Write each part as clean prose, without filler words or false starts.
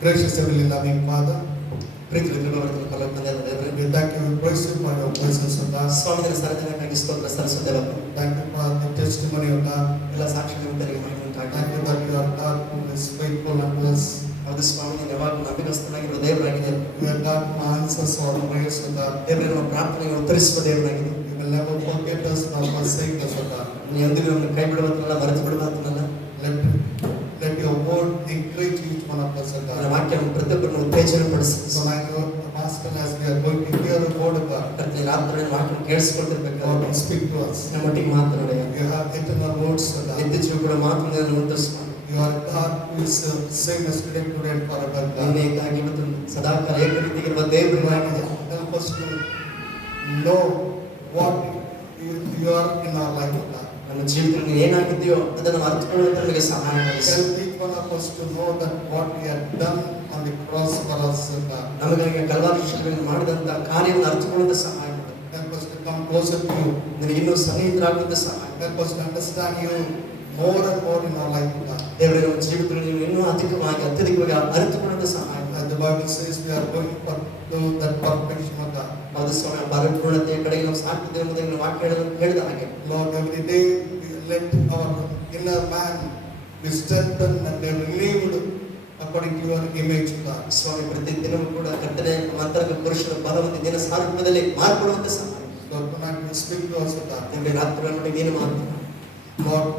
Gracious Heavenly Loving Father, ಪ್ರೀತಿಯ ಕೃಪಾವರ್ಧನ ಪರಲೋಕ ತಂದೆಯಾದ ದೇವರೇ, we thank you, we praise you for your presence of God. ಸ್ವಾಮಿಗಳ ಸಾನ್ನಿಧ್ಯಕ್ಕಾಗಿ ಸ್ತೋತ್ರ ಸಲ್ಲಿಸುತ್ತೇವಪ್ಪ. Thank you for the testimony of God. ಎಲ್ಲ ಸಾಕ್ಷಿ ನಿಮಿತ್ತರಿಗೆ ಮಹಿಮೆ ಉಂಟಾಗಲಿ. Thank you that you are God who is faithful unto us. ಹೌದು ಸ್ವಾಮಿ, ನೀನು ಯಾವಾಗಲೂ ನಂಬಿಕಸ್ಥನಾಗಿರುವ ದೇವರಾಗಿದೆ. You are God who answers our prayers, O God. ದೇವರೇ, ನಮ್ಮ ಪ್ರಾರ್ಥನೆಗೆ ಉತ್ತರಿಸುವ ದೇವರಾಗಿದೆ. You will never forget us nor forsake us, O God. ನೀನು ಎಂದಿಗೂ ನಮ್ಮನ್ನು ಕೈ ಬಿಡುವಂತನಲ್ಲ, ಮರೆತು ಬಿಡುವಂತನಲ್ಲ. Let your word encourage each one of us, O ನಿನ್ನ God. ವಾಕ್ಯ ಉತ್ತೇಜನ ಪಡಿಸಿ. So I know, Master, as we are going to hear the word of God, ಪ್ರತಿ ರಾತ್ರಿ ವಾಕ್ಯ ಕೇಳಿಸಿಕೊಳ್ತಿರ್ಬೇಕು. God will speak to us. ನಮ್ಮೊಟ್ಟಿಗೆ ಮಾತನಾಡಿ. You have eternal words, O God. ಇತ್ತೀಚೆಗೂ ಕೂಡ ಮಾತುಗಳನ್ನು ಉತ್ತರಿಸುವ. You are God who is same yesterday, today, and forever, God. ನಿನ್ನೆಗಾಗಿ ಇವತ್ತು ಸದಾಕಾಲ ಏಕ ರೀತಿಗಿರುವ ದೇವರಾಗಿದೆ. Help us to know what you are in our life, O God. ನಮ್ಮ ಜೀವಿತದಲ್ಲಿ ನೀನು ಏನಾಗಿದೆಯೋ ಅದನ್ನು ಅರ್ಥಕೊಳ್ಳುವಂತ ನಮಗೆ ಸಹಾಯ ಮಾಡಿ. Help each one of us to know that what we have done on the cross for us, O God. ನಮಗಾಗಿ Calvary ಶಿಲುಬೆಯಲ್ಲಿ ಮಾಡಿದಂತ ಕಾರ್ಯವನ್ನು ಅರ್ಥಕೊಳ್ಳುವಂತ ಸಹಾಯ ಮಾಡಿ. Help us to come closer to you. ನಿನಗೆ ಇನ್ನೂ ಸನ್ನಿಹಿತರಾಗುವಂತ ಸಹಾಯ. Help us to understand you more and more in our life, O God. ದೇವರೇ, ನಮ್ಮ ಜೀವಿತದಲ್ಲಿ ನೀವು ಇನ್ನೂ ಅತ್ಯಧಿಕವಾಗಿ ಅರ್ಥಕೊಳ್ಳುವಂತ ಸಹಾಯ ಮಾಡಿ. As the Bible says, we are going to that perfection, O God. ಹೌದು ಸ್ವಾಮಿ, ಪರಿಪೂರ್ಣತೆಯ ಕಡೆಗೆ ನಾವು ಸಾಕ್ತಿದ್ದೇವೆ ಎಂಬುದನ್ನು ನೀವು ವಾಕ್ಯ ಹೇಳಿದ ಹಾಗೆ. Lord, every day let our inner man be strengthened and renewed according to your image, O God. ಸ್ವಾಮಿ, ಪ್ರತಿ ದಿನವೂ ಕೂಡ ಕರ್ತನೆ ನಮ್ಮ ಅಂತರಂಗ ಪುರುಷನ ಬಲವನ್ನು ದಿನ ಸಾರೂಪ್ಯದಲ್ಲಿ ಮಾರ್ಪಡುವಂತ ಸಹಾಯ. Lord, tonight you speak to us, O God. ದೇವರೇ, ರಾತ್ರಿ ನೋಡಿ ನೀನು ಮಾತನಾಡು. Lord,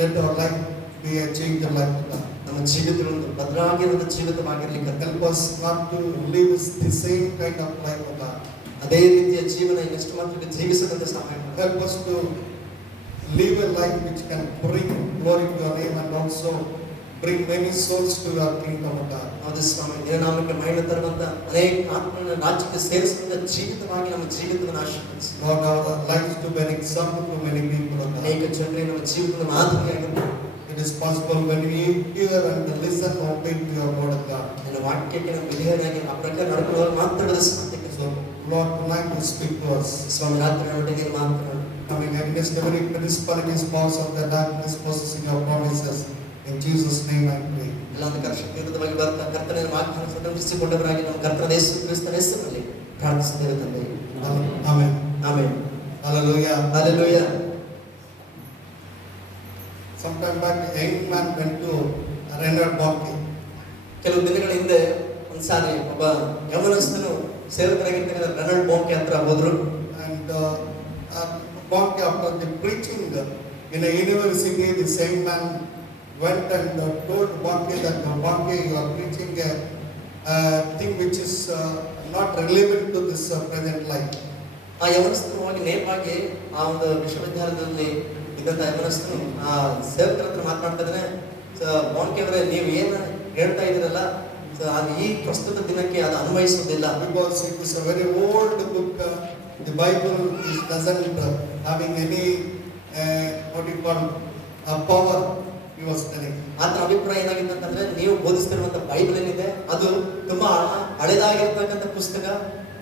let our life be a change of life, O God. ನಮ್ಮ ಜೀವಿತಗಳು ಒಂದು ಭದ್ರಾಗಿರುವಂತ ಜೀವಿತವಾಗಿರ್ಲಿಕ್ಕೆ Help us not to live the same kind of life, O God. ಅದೇ ರೀತಿಯ ಜೀವನ ಇನ್ನಷ್ಟು ಮಾತ್ರ ಜೀವಿಸದಂತೆ ಸಹಾಯ ಮಾಡಿ. Help us to live a life which can bring glory to your name and also bring many souls to your kingdom, O God. ಹೌದು ಸ್ವಾಮಿ, ನಿನ್ನ ಮಹಿಮೆ ತರುವಂತ ಅನೇಕ ಆತ್ಮನ ರಾಜ್ಯಕ್ಕೆ ಸೇರಿಸುವಂತ ಜೀವಿತವಾಗಿ ನಮ್ಮ ಜೀವಿತವನ್ನು ಆಶೀರ್ವದಿಸಿ. Lord, our lives to be an example to many people, O God. ಅನೇಕ ಜನರಿಗೆ ನಮ್ಮ ಜೀವಿತದ ಮಾದರಿಯಾಗಿರ್ಬೇಕು. It is possible when we hear and listen and obey to your word, O God. ನಿನ್ನ ವಾಕ್ಯಕ್ಕೆ ನಮ್ಮ ವಿಧೇಯರಾಗಿ ಆ ಪ್ರಕಾರ ನಡ್ಕೊಳ್ಳುವ ಮಾತ್ರದ ಸಾಧ್ಯತೆ. So, Lord, tonight you speak to us. ಸ್ವಾಮಿ, ರಾತ್ರಿ ನೋಡಿ ನೀನು ಮಾತನಾಡು. Coming against every principalities, powers of the darkness, possessing your promises. In Jesus' name I pray. ಎಲ್ಲ ಅಂಧಕಾರ ಶಕ್ತಿ ವಿರುದ್ಧವಾಗಿ ಬರ್ತಾ ಕರ್ತನ ವಾಕ್ಯವನ್ನು ಸ್ವತಂತ್ರಿಸಿಕೊಂಡವರಾಗಿ ನಮ್ಮ ಕರ್ತನ ಯೇಸು ಕ್ರಿಸ್ತನ ಹೆಸರಿನಲ್ಲಿ ಪ್ರಾರ್ಥಿಸುತ್ತೇವೆ ತಂದೆ. Amen. Amen. Hallelujah. Hallelujah. Sometime back, a young man went to Reinhard Bonnke. ಕೆಲವು ದಿನಗಳ ಹಿಂದೆ ಒಂದ್ಸಾರಿ ಒಬ್ಬ ಯೌವನಸ್ಥನು ಸೇವಕರಾಗಿರ್ತಕ್ಕಂಥ ರೆನಾಲ್ಡ್ ಬಾಂಕೆ ಹತ್ರ ಹೋದ್ರು. And Bonnke, after the preaching in a university, the same man went and told Bonnke that Bonnke, you are preaching a thing which is not relevant to this present life. ಆ ಯೌವನಸ್ಥನು ಹೋಗಿ ನೇರವಾಗಿ ಆ ಒಂದು ವಿಶ್ವವಿದ್ಯಾಲಯದಲ್ಲಿ ಇದ್ದಂತ ಯೌವನಸ್ಥನು ಆ ಸೇವಕರ ಹತ್ರ ಮಾತನಾಡ್ತಾ ಇದ್ದಾನೆ. ಬಾಂಕೆ ಅವರೇ, ನೀವು ಏನು ಹೇಳ್ತಾ ಇದ್ದೀರಲ್ಲ, ಅದು ಈ ಪ್ರಸ್ತುತ ದಿನಕ್ಕೆ ಅದು ಅನ್ವಯಿಸುವುದಿಲ್ಲ. Because it is a very old book. The Bible doesn't having any what you call power. He was telling. ಆತನ ಅಭಿಪ್ರಾಯ ಏನಾಗಿತ್ತು ಅಂತಂದ್ರೆ, ನೀವು ಬೋಧಿಸ್ತಿರುವಂತ ಬೈಬಲ್ ಏನಿದೆ ಅದು ತುಂಬಾ ಹಳೆದಾಗಿರ್ತಕ್ಕಂಥ ಪುಸ್ತಕ,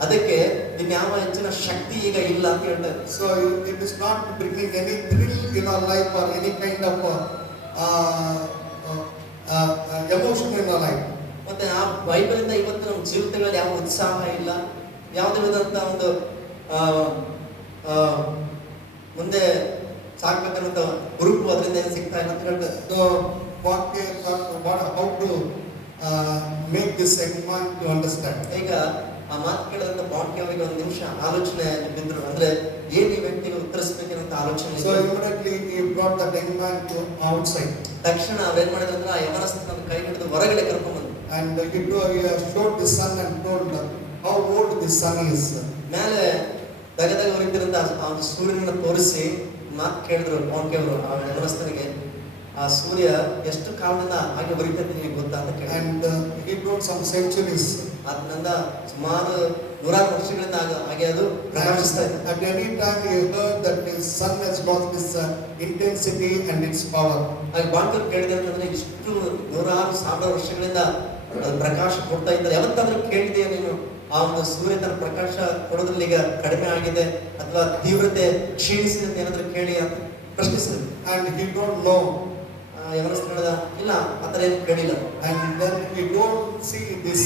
ಅದಕ್ಕೆ ಇನ್ಯಾವ ಹೆಚ್ಚಿನ ಶಕ್ತಿ ಈಗ ಇಲ್ಲ ಅಂತ ಹೇಳ್ತಾರೆ. So it is not bringing any thrill in our life or any kind of emotion in our life. ಮತ್ತೆ ಆ ಬೈಬಲ್ ಇಂದ ಇವತ್ತು ನಮ್ಮ ಜೀವಿತಗಳಲ್ಲಿ ಯಾವ ಉತ್ಸಾಹ ಇಲ್ಲ, ಯಾವುದೇ ವಿಧಂತ ಒಂದು ಮುಂದೆ ಸಾಕ್ಬೇಕನ್ನೋ ಹುರುಪು ಅದರಿಂದ ಏನು ಸಿಗ್ತಾ ಇಲ್ಲ ಅಂತ ಹೇಳ್ತಾರೆ. So how to make this segment to understand. ಈಗ ಆ ಮಾತು ಕೇಳಿದಂತ ಬಾಂಕೆ ಅವರಿಗೆ ಒಂದು ನಿಮಿಷ ಆಲೋಚನೆ ಬಿದ್ರು. ಅಂದ್ರೆ ಏನ್ ಈ ವ್ಯಕ್ತಿಗೆ ಉತ್ತರಿಸಬೇಕಂತ ಆಲೋಚನೆ. So immediately he brought the young man to outside. ತಕ್ಷಣ ಅವ್ರೇನ್ ಮಾಡಿದ್ರು ಅಂದ್ರೆ ಆ ಯಮನಸ್ಥನ ಕೈ ಹಿಡಿದು ಹೊರಗಡೆ ಕರ್ಕೊಂಡ್ ಬಂದ್ರು. And he showed the sun and told how old the sun is. ಮೇಲೆ ತಗದಾಗ ಹೊರಿತಿರಂತ ಆ ಸೂರ್ಯನ ತೋರಿಸಿ ಮಾತು ಕೇಳಿದ್ರು ಬಾಂಕೆ ಅವರು ಆ ಯಮನಸ್ಥನಿಗೆ, ಆ ಸೂರ್ಯ ಎಷ್ಟು ಕಾಲದಿಂದ ಹಾಗೆ ಹೊರಿತೈತೆ ನಿಮಗೆ ಗೊತ್ತಾ ಅಂತ ಕೇಳಿ. And he brought some centuries. ಅದರಿಂದ ಸುಮಾರು 100 ವರ್ಷಗಳಿಂದ ಹಾಗೆ ಅದು ಪ್ರಕಾಶಿಸ್ತಾ ಇದೆ. At any time he heard that the sun has lost its intensity and its power. ಹಾಗೆ ಬಾಂಕೆ ಕೇಳಿದೆ ಅಂತಂದ್ರೆ, ಇಷ್ಟು 100,000 ವರ್ಷಗಳಿಂದ ಅದು ಪ್ರಕಾಶ ಕೊಡ್ತಾ ಇದ್ದಾರೆ, ಯಾವತ್ತಾದ್ರೂ ಕೇಳಿದೆಯಾ ನೀನು ಆ ಒಂದು ಸೂರ್ಯ ತನ್ನ ಪ್ರಕಾಶ ಕೊಡೋದ್ರಲ್ಲಿ ಈಗ ಕಡಿಮೆ ಆಗಿದೆ ಅಥವಾ ತೀವ್ರತೆ ಕ್ಷೀಣಿಸಿದೆ ಅಂತ ಏನಾದ್ರೂ ಕೇಳಿ ಅಂತ ಪ್ರಶ್ನಿಸಿದ್ರು. And he don't know. ಯವನಸ್ಥರು ಹೇಳಿದ ಇಲ್ಲ ಆ ಥರ ಏನು ಕೇಳಿಲ್ಲ. And then we don't see this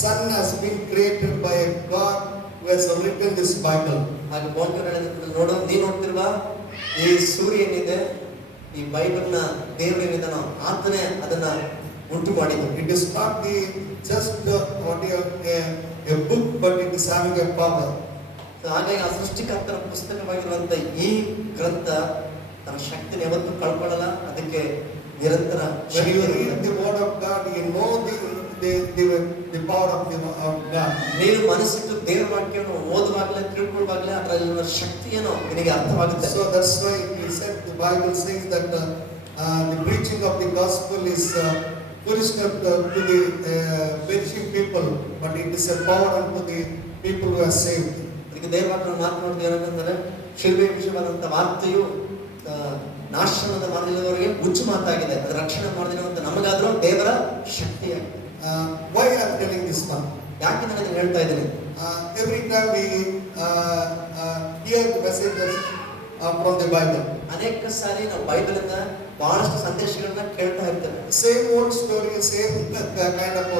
sun has been created by a God who has written this Bible. ಹಾಗೆ ಬೋನ್ಕರ್ ಹೇಳಿದ ನೋಡು ನೀನು ನೋಡ್ತಿಲ್ವಾ ಈ ಸೂರ್ಯ ಏನಿದೆ ಈ ಬೈಬಲ್ನ ದೇವರೇನಿದಾನೋ ಆತನೇ ಅದನ್ನ ಉಂಟು ಮಾಡಿದ್ದು. It is not the just a book, but it is having a power. ಹಾಗಾಗಿ ಆ ಸೃಷ್ಟಿಕರ್ತರ ಪುಸ್ತಕವಾಗಿರುವಂತ ಈ ಗ್ರಂಥ ತನ್ನ ಶಕ್ತಿನ ಯಾವತ್ತೂ ಕಳ್ಕೊಳ್ಳಲ್ಲ, ಅದಕ್ಕೆ ನಿರಂತರ When you read the word of God, you know the power of God. ನೀನು ಮನಸ್ಸಿಟ್ಟು ದೇವರ ವಾಕ್ಯವನ್ನು ಓದುವಾಗಲೇ ತಿಳ್ಕೊಳ್ಳುವಾಗಲೇ ಅದರಲ್ಲಿರುವ ಶಕ್ತಿಯನ್ನು ನಿನಗೆ ಅರ್ಥವಾಗುತ್ತೆ. So that's why he said, the Bible says that the preaching of the gospel is foolishness to the perishing people, but it is a power unto the people who are saved. ಅದಕ್ಕೆ ದೇವರ ವಾಕ್ಯವನ್ನು ಮಾತನಾಡೋದು ಏನಂತಂದ್ರೆ ಶಿಲ್ಬೆ ವಿಷಯವಾದಂಥ ವಾರ್ತೆಯು ನಾಶನದ ಮಾಡಲಿರುವವರಿಗೆ ಹುಚ್ಚು ಮಾತಾಗಿದೆ, ಅದು ರಕ್ಷಣೆ ಮಾಡದಿರುವಂತ ನಮಗಾದ್ರೂ ದೇವರ ಶಕ್ತಿಯಾಗಿದೆ. Why I am telling this one? ಯಾಕೆ ನಾನು ಇದನ್ನು ಹೇಳ್ತಾ ಇದ್ದೀನಿ? Every time we hear the messages from the Bible, ಅನೇಕ ಸಾರಿ ನಾವು ಬೈಬಲಿಂದ ಬಹಳಷ್ಟು ಸಂದೇಶಗಳನ್ನ ಕೇಳ್ತಾ ಇರ್ತೇವೆ. same old story, same kind of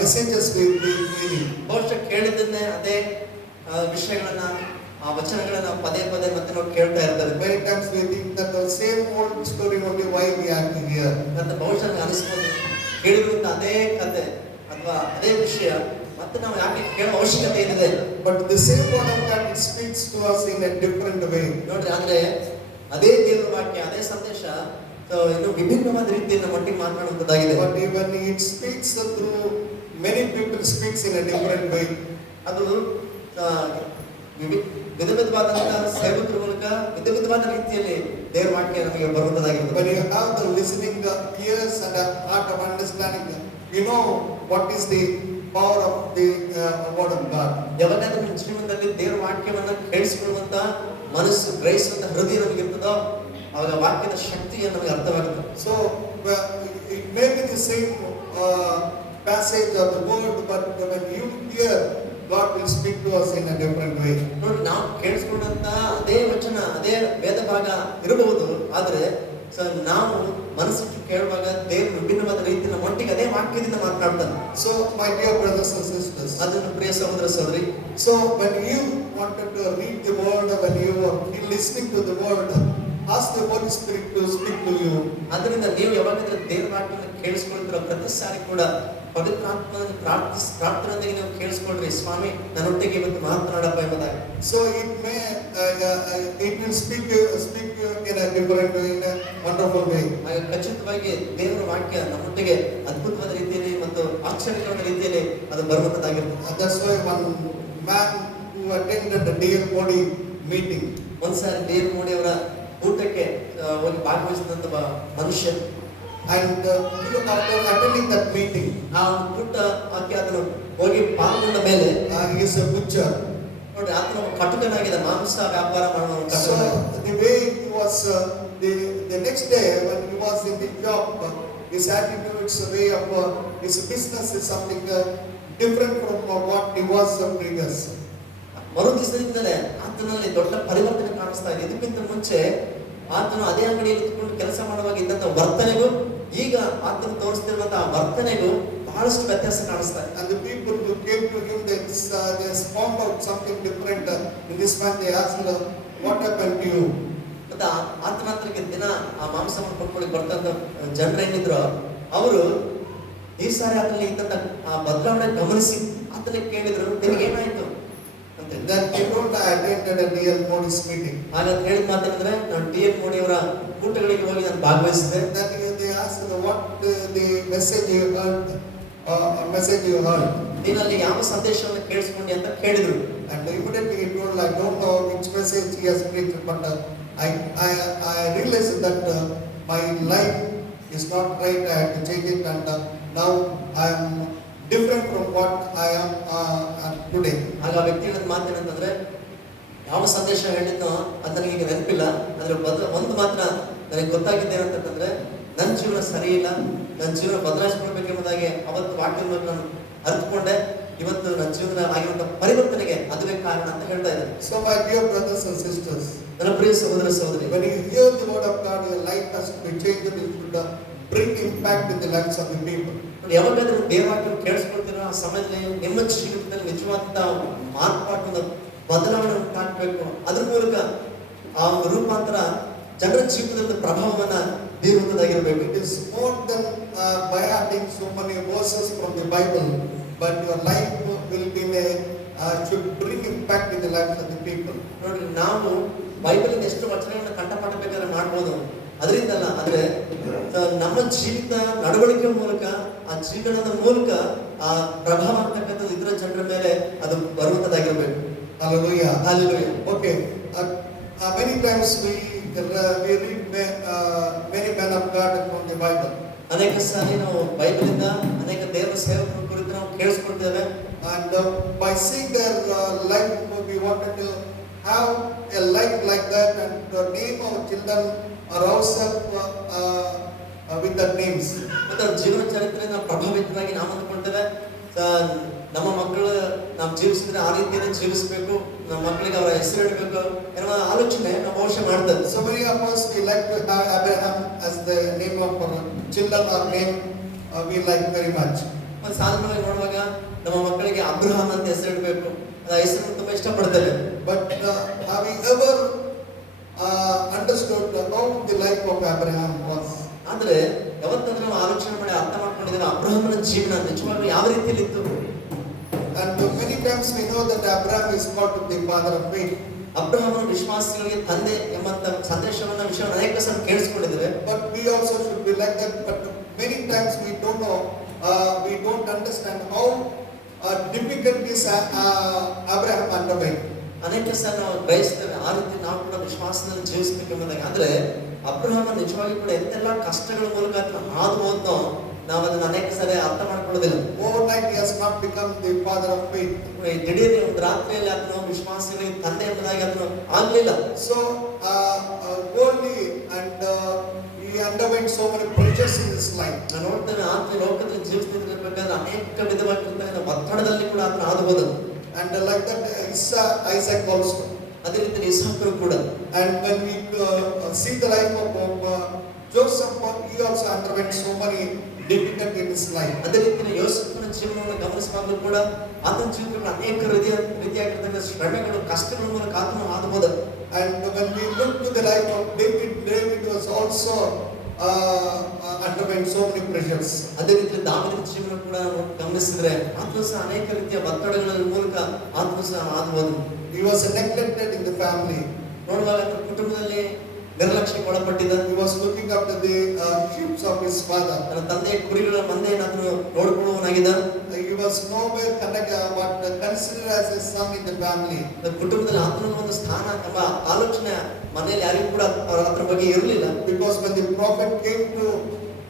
messages we hear. ಬಹುಶಃ ಕೇಳಿದ್ದನ್ನೇ ಅದೇ ವಿಷಯಗಳನ್ನ ಆ ವಚನಗಳನ್ನ ಪದೇ ಪದೇ ಮತ್ತೆ ನಾವು ಕೇಳ್ತಾ ಇರ್ತೇವೆ. Many times we think that the same old story only, why we have to hear. ಮತ್ತೆ ಬಹುಶಃ ಅನಿಸ್ಬೋದು ಕೇಳಿರುವಂತ ಅದೇ ಕತೆ ಅಥವಾ ಅದೇ ವಿಷಯ ಮತ್ತೆ ನಾವು ಯಾಕೆ ಕೇಳೋ ಅವಶ್ಯಕತೆ ಇದೆ. But the same word of God, it speaks to us in a different way. ನೋಡ್ರಿ, ಆದ್ರೆ ಅದೇ ದೇವರ ವಾಕ್ಯ ಅದೇ ಸಂದೇಶ ಇನ್ನು ವಿಭಿನ್ನವಾದ ರೀತಿಯಲ್ಲಿ ನಮ್ಮ ಒಟ್ಟಿಗೆ ಮಾತನಾಡುವಂತದ್ದಾಗಿದೆ. But even it speaks through many people, speaks in a different way. ಅದು ವಿಧ ವಿಧವಾದಂತಹ ಸೇವಕರ ಮೂಲಕ ವಿಧ ವಿಧವಾದ ರೀತಿಯಲ್ಲಿ ದೇವರ ವಾಕ್ಯ ನಮಗೆ ಬರುವಂತದ್ದಾಗಿದೆ. When you have the listening ears and a heart of understanding, you know what is the power of the word of God. ಯಾವಾಗಾದ್ರೂ ನಿಮ್ಮ ಜೀವನದಲ್ಲಿ ದೇವರ ವಾಕ್ಯವನ್ನ ಕೇಳಿಸಿಕೊಳ್ಳುವಂತ ಮನಸ್ಸು ಗ್ರಹಿಸುವಂತ ಹೃದಯ ನಮಗೆ ಇರ್ತದೋ ಆವಾಗ ವಾಕ್ಯದ ಶಕ್ತಿಯನ್ನು ನಮಗೆ ಅರ್ಥವಾಗುತ್ತೆ. So it may be the same passage of the word, but when you hear, God will speak to us in a different way. ನೋಡಿ, ನಾವು ಕೇಳಿಸ್ಕೊಂಡಂತ ಅದೇ ವಚನ ಅದೇ ವೇದ ಭಾಗ ಇರಬಹುದು, ಆದ್ರೆ ನಾವು ಮನಸ್ಸಿಟ್ಟು ಕೇಳುವಾಗ ದೇವರು ವಿಭಿನ್ನವಾದ ರೀತಿಯಲ್ಲಿ ಒಟ್ಟಿಗೆ ಅದೇ ವಾಕ್ಯದಿಂದ ಮಾತನಾಡ್ತಾನೆ. So my dear brothers and sisters, ಅದನ್ನು ಪ್ರಿಯ ಸಹೋದರ ಸಹೋದರಿ, so when you wanted to read the word, when you are listening to the word, ask the Holy Spirit to speak to you. ಅದರಿಂದ ನೀವು ಯಾವಾಗಾದ್ರೂ ದೇವರ ವಾಕ್ಯವನ್ನು ಕೇಳಿಸ್ಕೊಳ್ತಿರೋ ಪ್ರತಿ ಸಾರಿ ಕೂಡ ಪವಿತ್ರಾತ್ಮನ ಪ್ರಾರ್ಥನೆಯೊಂದಿಗೆ ನೀವು ಕೇಳಿಸ್ಕೊಳ್ರಿ, ಸ್ವಾಮಿ ನನ್ನೊಟ್ಟಿಗೆ ಇವತ್ತು ಮಾತನಾಡಪ್ಪ ಎಂಬುದಾಗಿ. So it may it will speak in a different way, in a wonderful way. ಹಾಗೆ ಖಚಿತವಾಗಿ ದೇವರ ವಾಕ್ಯ ನಮ್ಮೊಟ್ಟಿಗೆ ಅದ್ಭುತವಾದ ರೀತಿಯಲ್ಲಿ ಮತ್ತು ಆಶ್ಚರ್ಯಕರವಾದ ರೀತಿಯಲ್ಲಿ ಅದು ಬರುವಂತದ್ದಾಗಿರ್ತದೆ. That's why one man who attended the D.L. Modi meeting, ಒಂದ್ಸಾರಿ ಡಿ.ಎಲ್. ಮೋದಿ ಅವರ ಊಟಕ್ಕೆ ಹೋಗಿ ಭಾಗವಹಿಸಿದಂತ ಮನುಷ್ಯ, and after attending that meeting, ಆ ಒಂದು ಊಟ ಹಾಕಿ ಅದನ್ನು ಹೋಗಿ ಪಾಲ್ಗೊಂಡ ಮೇಲೆ he is a butcher. ನೋಡಿ, ಆತನ ಕಟುಕನಾಗಿದೆ, ಮಾಂಸ ವ್ಯಾಪಾರ ಮಾಡುವ. So the way he was the next day when he was in the job, his attitudes, the way of his business is something different from what he was previous. ಮರು ದಿವಸದಿಂದಲೇ ಆತನಲ್ಲಿ ದೊಡ್ಡ ಪರಿವರ್ತನೆ ಕಾಣಿಸ್ತಾ ಇದೆ. ಇದಕ್ಕಿಂತ ಮುಂಚೆ ಆತನು ಅದೇ ಅಂಗಡಿಯಲ್ಲಿ ಇದ್ದುಕೊಂಡು ಕೆಲಸ ಮಾಡುವಾಗ ಇದ್ದಂತ ವರ್ತನೆಗೂ ಈಗ ಆತನು ತೋರಿಸ್ತಿರುವಂತಹ ವರ್ತನೆಗೂ ಬಹಳಷ್ಟು ವ್ಯತ್ಯಾಸ ಕಾಣಿಸ್ತಾ ಇದೆ. And the people who came to him, they found out something different in this man. They asked, what happened to you? ಮತ್ತೆ ಆತನ ಹತ್ರಕ್ಕೆ ದಿನ ಆ ಮಾಂಸವನ್ನು ಕೊಟ್ಕೊಳ್ಳಿ ಬರ್ತಂತ ಜನರೇನಿದ್ರು ಅವರು ಈ ಸಾರಿ ಆತನಲ್ಲಿ ಇದ್ದಂತ ಆ ಬದಲಾವಣೆ ಗಮನಿಸಿ ಆತನಿಗೆ ಕೇಳಿದ್ರು, ನಿನಗೇನಾಯ್ತು ಅಂತ. Then he told, I attended a D.L. Modi's meeting. ಹಾಗಾದ್ರೆ ಹೇಳಿದ ಮಾತೇನಂದ್ರೆ, ನಾನು ಡಿ.ಎಲ್. ಮೋದಿ ಅವರ ಊಟಗಳಿಗೆ ಹೋಗಿ ನಾನು ಭಾಗವಹಿಸಿದೆ. Then they asked, what the message you heard, ನೀನು ಅಲ್ಲಿ ಯಾವ ಸಂದೇಶವನ್ನು ಕೇಳಿಸ್ಕೊಂಡಿ ಅಂತ ಕೇಳಿದ್ರು. And immediately he told, I don't know which message he has preached, but I realized that my life is not right. I have to change it, and now I am different from what I am today. ಆಗ ಆ ವ್ಯಕ್ತಿ ಹೇಳಿದ ಮಾತೇನಂತಂದ್ರೆ, ಯಾವ ಸಂದೇಶ ಹೇಳಿದ್ನೋ ಅದು ನನಗೆ ಈಗ ನೆನಪಿಲ್ಲ, ಅದ್ರ ಒಂದು ಮಾತ್ರ ನನಗೆ ಗೊತ್ತಾಗಿದ್ದೇನಂತಂದ್ರೆ, ನನ್ನ ಜೀವನ ಸರಿ ಇಲ್ಲ, ನನ್ನ ಜೀವನ ಬದಲಾಯಿಸಿಕೊಳ್ಬೇಕೆಂಬುದಾಗಿ ಅವತ್ತು ವಾಕ್ಯವನ್ನು ನಾನು ಅರ್ಥಕೊಂಡೆ. ಇವತ್ತು ನನ್ನ ಜೀವನ ಆಗಿರುವಂತಹ ಪರಿವರ್ತನೆಗೆ ಅದುವೇ ಕಾರಣ ಅಂತ ಹೇಳ್ತಾ ಇದ್ದಾರೆ. So my dear brothers and sisters, ನನ್ನ ಪ್ರಿಯ ಸಹೋದರ ಸಹೋದರಿ, When you hear the word of God, your life has to be changed. It should bring impact in the lives of the people. ನೋಡಿ, ಯಾವಾಗಾದ್ರೂ ದೇವವಾಕ್ಯ ಕೇಳಿಸ್ಕೊಳ್ತೀರೋ ಆ ಸಮಯದಲ್ಲಿ ನಿಮ್ಮ ಜೀವಿತದಲ್ಲಿ ನಿಜವಾದ ಮಾರ್ಪಾಟು ಬದಲಾವಣೆ ಉಂಟಾಗಬೇಕು. ಅದ್ರ ಮೂಲಕ ಆ ಒಂದು ರೂಪಾಂತರ ಜನರ ಜೀವಿತದ ಪ್ರಭಾವವನ್ನ ಬೀರುವುದಾಗಿರಬೇಕು. It is more than by adding so many verses from the Bible, but your life will be should bring impact in the lives of the people. ನೋಡ್ರಿ, ನಾವು ಬೈಬಲಿನ ಎಷ್ಟು ವಚನಗಳನ್ನ ಕಂಠಪಾಠ ಬೇಕಾದ್ರೆ ಮಾಡ್ಬೋದು, ಅದರಿಂದಲ್ಲ, ಆದ್ರೆ ನಮ್ಮ ಜೀವಿತ ನಡವಳಿಕೆ ಮೂಲಕ, ಆ ಜೀವನದ ಮೂಲಕ ಆ ಪ್ರಭಾವ ಆಗ್ತಕ್ಕಂಥದ್ದು ಇತರ ಜನರ ಮೇಲೆ ಅದು ಬರುವಂತದ್ದಾಗಿರ್ಬೇಕು. Hallelujah. Hallelujah. Okay. Many times we read many men of God from the Bible. ಅನೇಕ ಸಾರಿ ನಾವು ಬೈಬಲಿಂದ ಅನೇಕ ದೇವರ ಸೇವಕರ ಕುರಿತು ನಾವು ಕೇಳಿಸ್ಕೊಳ್ತೇವೆ. And by seeing their life, we wanted to have a life like that and name our children or ourselves with the names. ಮತ್ತೆ ಅವ್ರ ಜೀವನ ಚರಿತ್ರೆಯಿಂದ ಪ್ರಭಾವಿತರಾಗಿ ನಾವು ಅಂದ್ಕೊಳ್ತೇವೆ, ನಮ್ಮ ಮಕ್ಕಳು ನಾವು ಜೀವಿಸಿದ್ರೆ ಆ ರೀತಿಯಲ್ಲಿ ಜೀವಿಸಬೇಕು, ನಮ್ಮ ಮಕ್ಕಳಿಗೆ ಅವರ ಹೆಸರು ಇಡಬೇಕು ಎನ್ನುವ ಆಲೋಚನೆ ನಾವು ಬಹುಶಃ ಮಾಡ್ತೇವೆ. So many of us we like to have Abraham as the name of our children or name we like very much. ಮತ್ತೆ ಸಾಧಾರಣವಾಗಿ ನೋಡುವಾಗ ನಮ್ಮ ಮಕ್ಕಳಿಗೆ ಅಬ್ರಹಾಂ ಅಂತ ಹೆಸರು ಇಡಬೇಕು, ಆ ಹೆಸರನ್ನು ತುಂಬಾ ಇಷ್ಟಪಡ್ತೇವೆ. But have we ever understood how the life of Abraham was? ಆದ್ರೆ ಯಾವತ್ತಾದ್ರೂ ನಾವು ಆಲೋಚನೆ ಮಾಡಿ ಅರ್ಥ ಮಾಡ್ಕೊಂಡಿದ್ರೆ ಅಬ್ರಹಾಮನ ಜೀವನ ನಿಜವಾಗ್ಲೂ ಯಾವ ರೀತಿಯಲ್ಲಿ ಇತ್ತು? And many times we know that Abraham is called the father of faith. ಅಬ್ರಹಾಮನ ವಿಶ್ವಾಸಿಗಳಿಗೆ ತಂದೆ ಎಂಬಂತ ಸಂದೇಶವನ್ನ ವಿಷಯವನ್ನು ಅನೇಕ ಸಲ ಕೇಳಿಸ್ಕೊಂಡಿದ್ದೇವೆ. But we also should be like that. But many times we don't know, we don't understand how difficult this Abraham underwent. ಅನೇಕ ಸಲ ನಾವು ಗ್ರಹಿಸ್ತೇವೆ, ಆ ರೀತಿ ನಾವು ಕೂಡ ವಿಶ್ವಾಸದಲ್ಲಿ ಜೀವಿಸಬೇಕೆಂಬುದಾಗಿ. ಆದ್ರೆ ಅಬ್ರಹಾಮ ನಿಜವಾಗಿ ಕೂಡ ಎಂತೆಲ್ಲ ಕಷ್ಟಗಳ ಮೂಲಕ ಹಾದು ಹೋದ್ನೋ ನಾವು ಅದನ್ನ ಅನೇಕ ಸಲ ಅರ್ಥ ಮಾಡ್ಕೊಳ್ಳೋದಿಲ್ಲ. Overnight he has not become the father of faith. ದಿಢೀರ್ ಒಂದು ರಾತ್ರಿಯಲ್ಲಿ ಅದನ್ನು ವಿಶ್ವಾಸಿಗಳಿಗೆ ತಂದೆ ಎಂಬುದಾಗಿ ಅದನ್ನು ಆಗ್ಲಿಲ್ಲ. So boldly and he underwent so many pressures in his life. ನಾನು ನೋಡ್ತೇನೆ, ಆತ್ಮ ಲೋಕದಲ್ಲಿ ಜೀವಿಸ್ತಿರ್ಬೇಕಾದ್ರೆ ಅನೇಕ ವಿಧವಾಗಿರ್ತಕ್ಕಂಥ ಒತ್ತಡದಲ್ಲಿ ಕೂಡ ಅದನ್ನು ಹಾದು ಹೋದ. And like that Isaac also. ಅದೇ ರೀತಿ ಇಸಾಕರು ಕೂಡ. And when we see the life of Joseph, he also underwent so many difficulties in his life. ಅದೇ ರೀತಿ ಯೋಸೇಫನ ಜೀವನವನ್ನು ಗಮನಿಸುವಾಗಲೂ ಕೂಡ ಆತನ ಜೀವನದಲ್ಲಿ ಅನೇಕ ರೀತಿಯಾಗಿರ್ತಕ್ಕಂಥ ಶ್ರಮೆಗಳು, ಕಷ್ಟಗಳ ಮೂಲಕ ಆತನು ಹಾದು ಹೋದ. And when we look to the life of David was also underwent so many pressures. ಅದೇ ರೀತಿ ದಾವೀದನ ಜೀವನ ಕೂಡ ಗಮನಿಸಿದ್ರೆ ಆತನು ಸಹ ಅನೇಕ ರೀತಿಯ ಒತ್ತಡಗಳ ಮೂಲಕ ಆತನು ಸಹ ಹಾದು ಹೋದ. He was neglected in the family. ನೋಡುವಾಗ ಕುಟುಂಬದಲ್ಲಿ ನಿರ್ಲಕ್ಷ್ಯಕ್ಕೆ ಒಳಪಟ್ಟಿದ್ದ. He was looking after the sheep of his father. ತನ್ನ ತಂದೆಯ ಕುರಿಗಳ ಮಂದೆಯನ್ನು ಆತನು ನೋಡಿಕೊಳ್ಳುವವನಾಗಿದ್ದ. He was nowhere considered as a son in the family. ಕುಟುಂಬದಲ್ಲಿ ಆತನಿಗೆ ಒಂದು ಸ್ಥಾನ ಎಂಬ ಆಲೋಚನೆ ಮನೆಯಲ್ಲಿ ಯಾರಿಗೂ ಕೂಡ ಅದರ ಬಗ್ಗೆ ಇರಲಿಲ್ಲ. Because when the prophet came to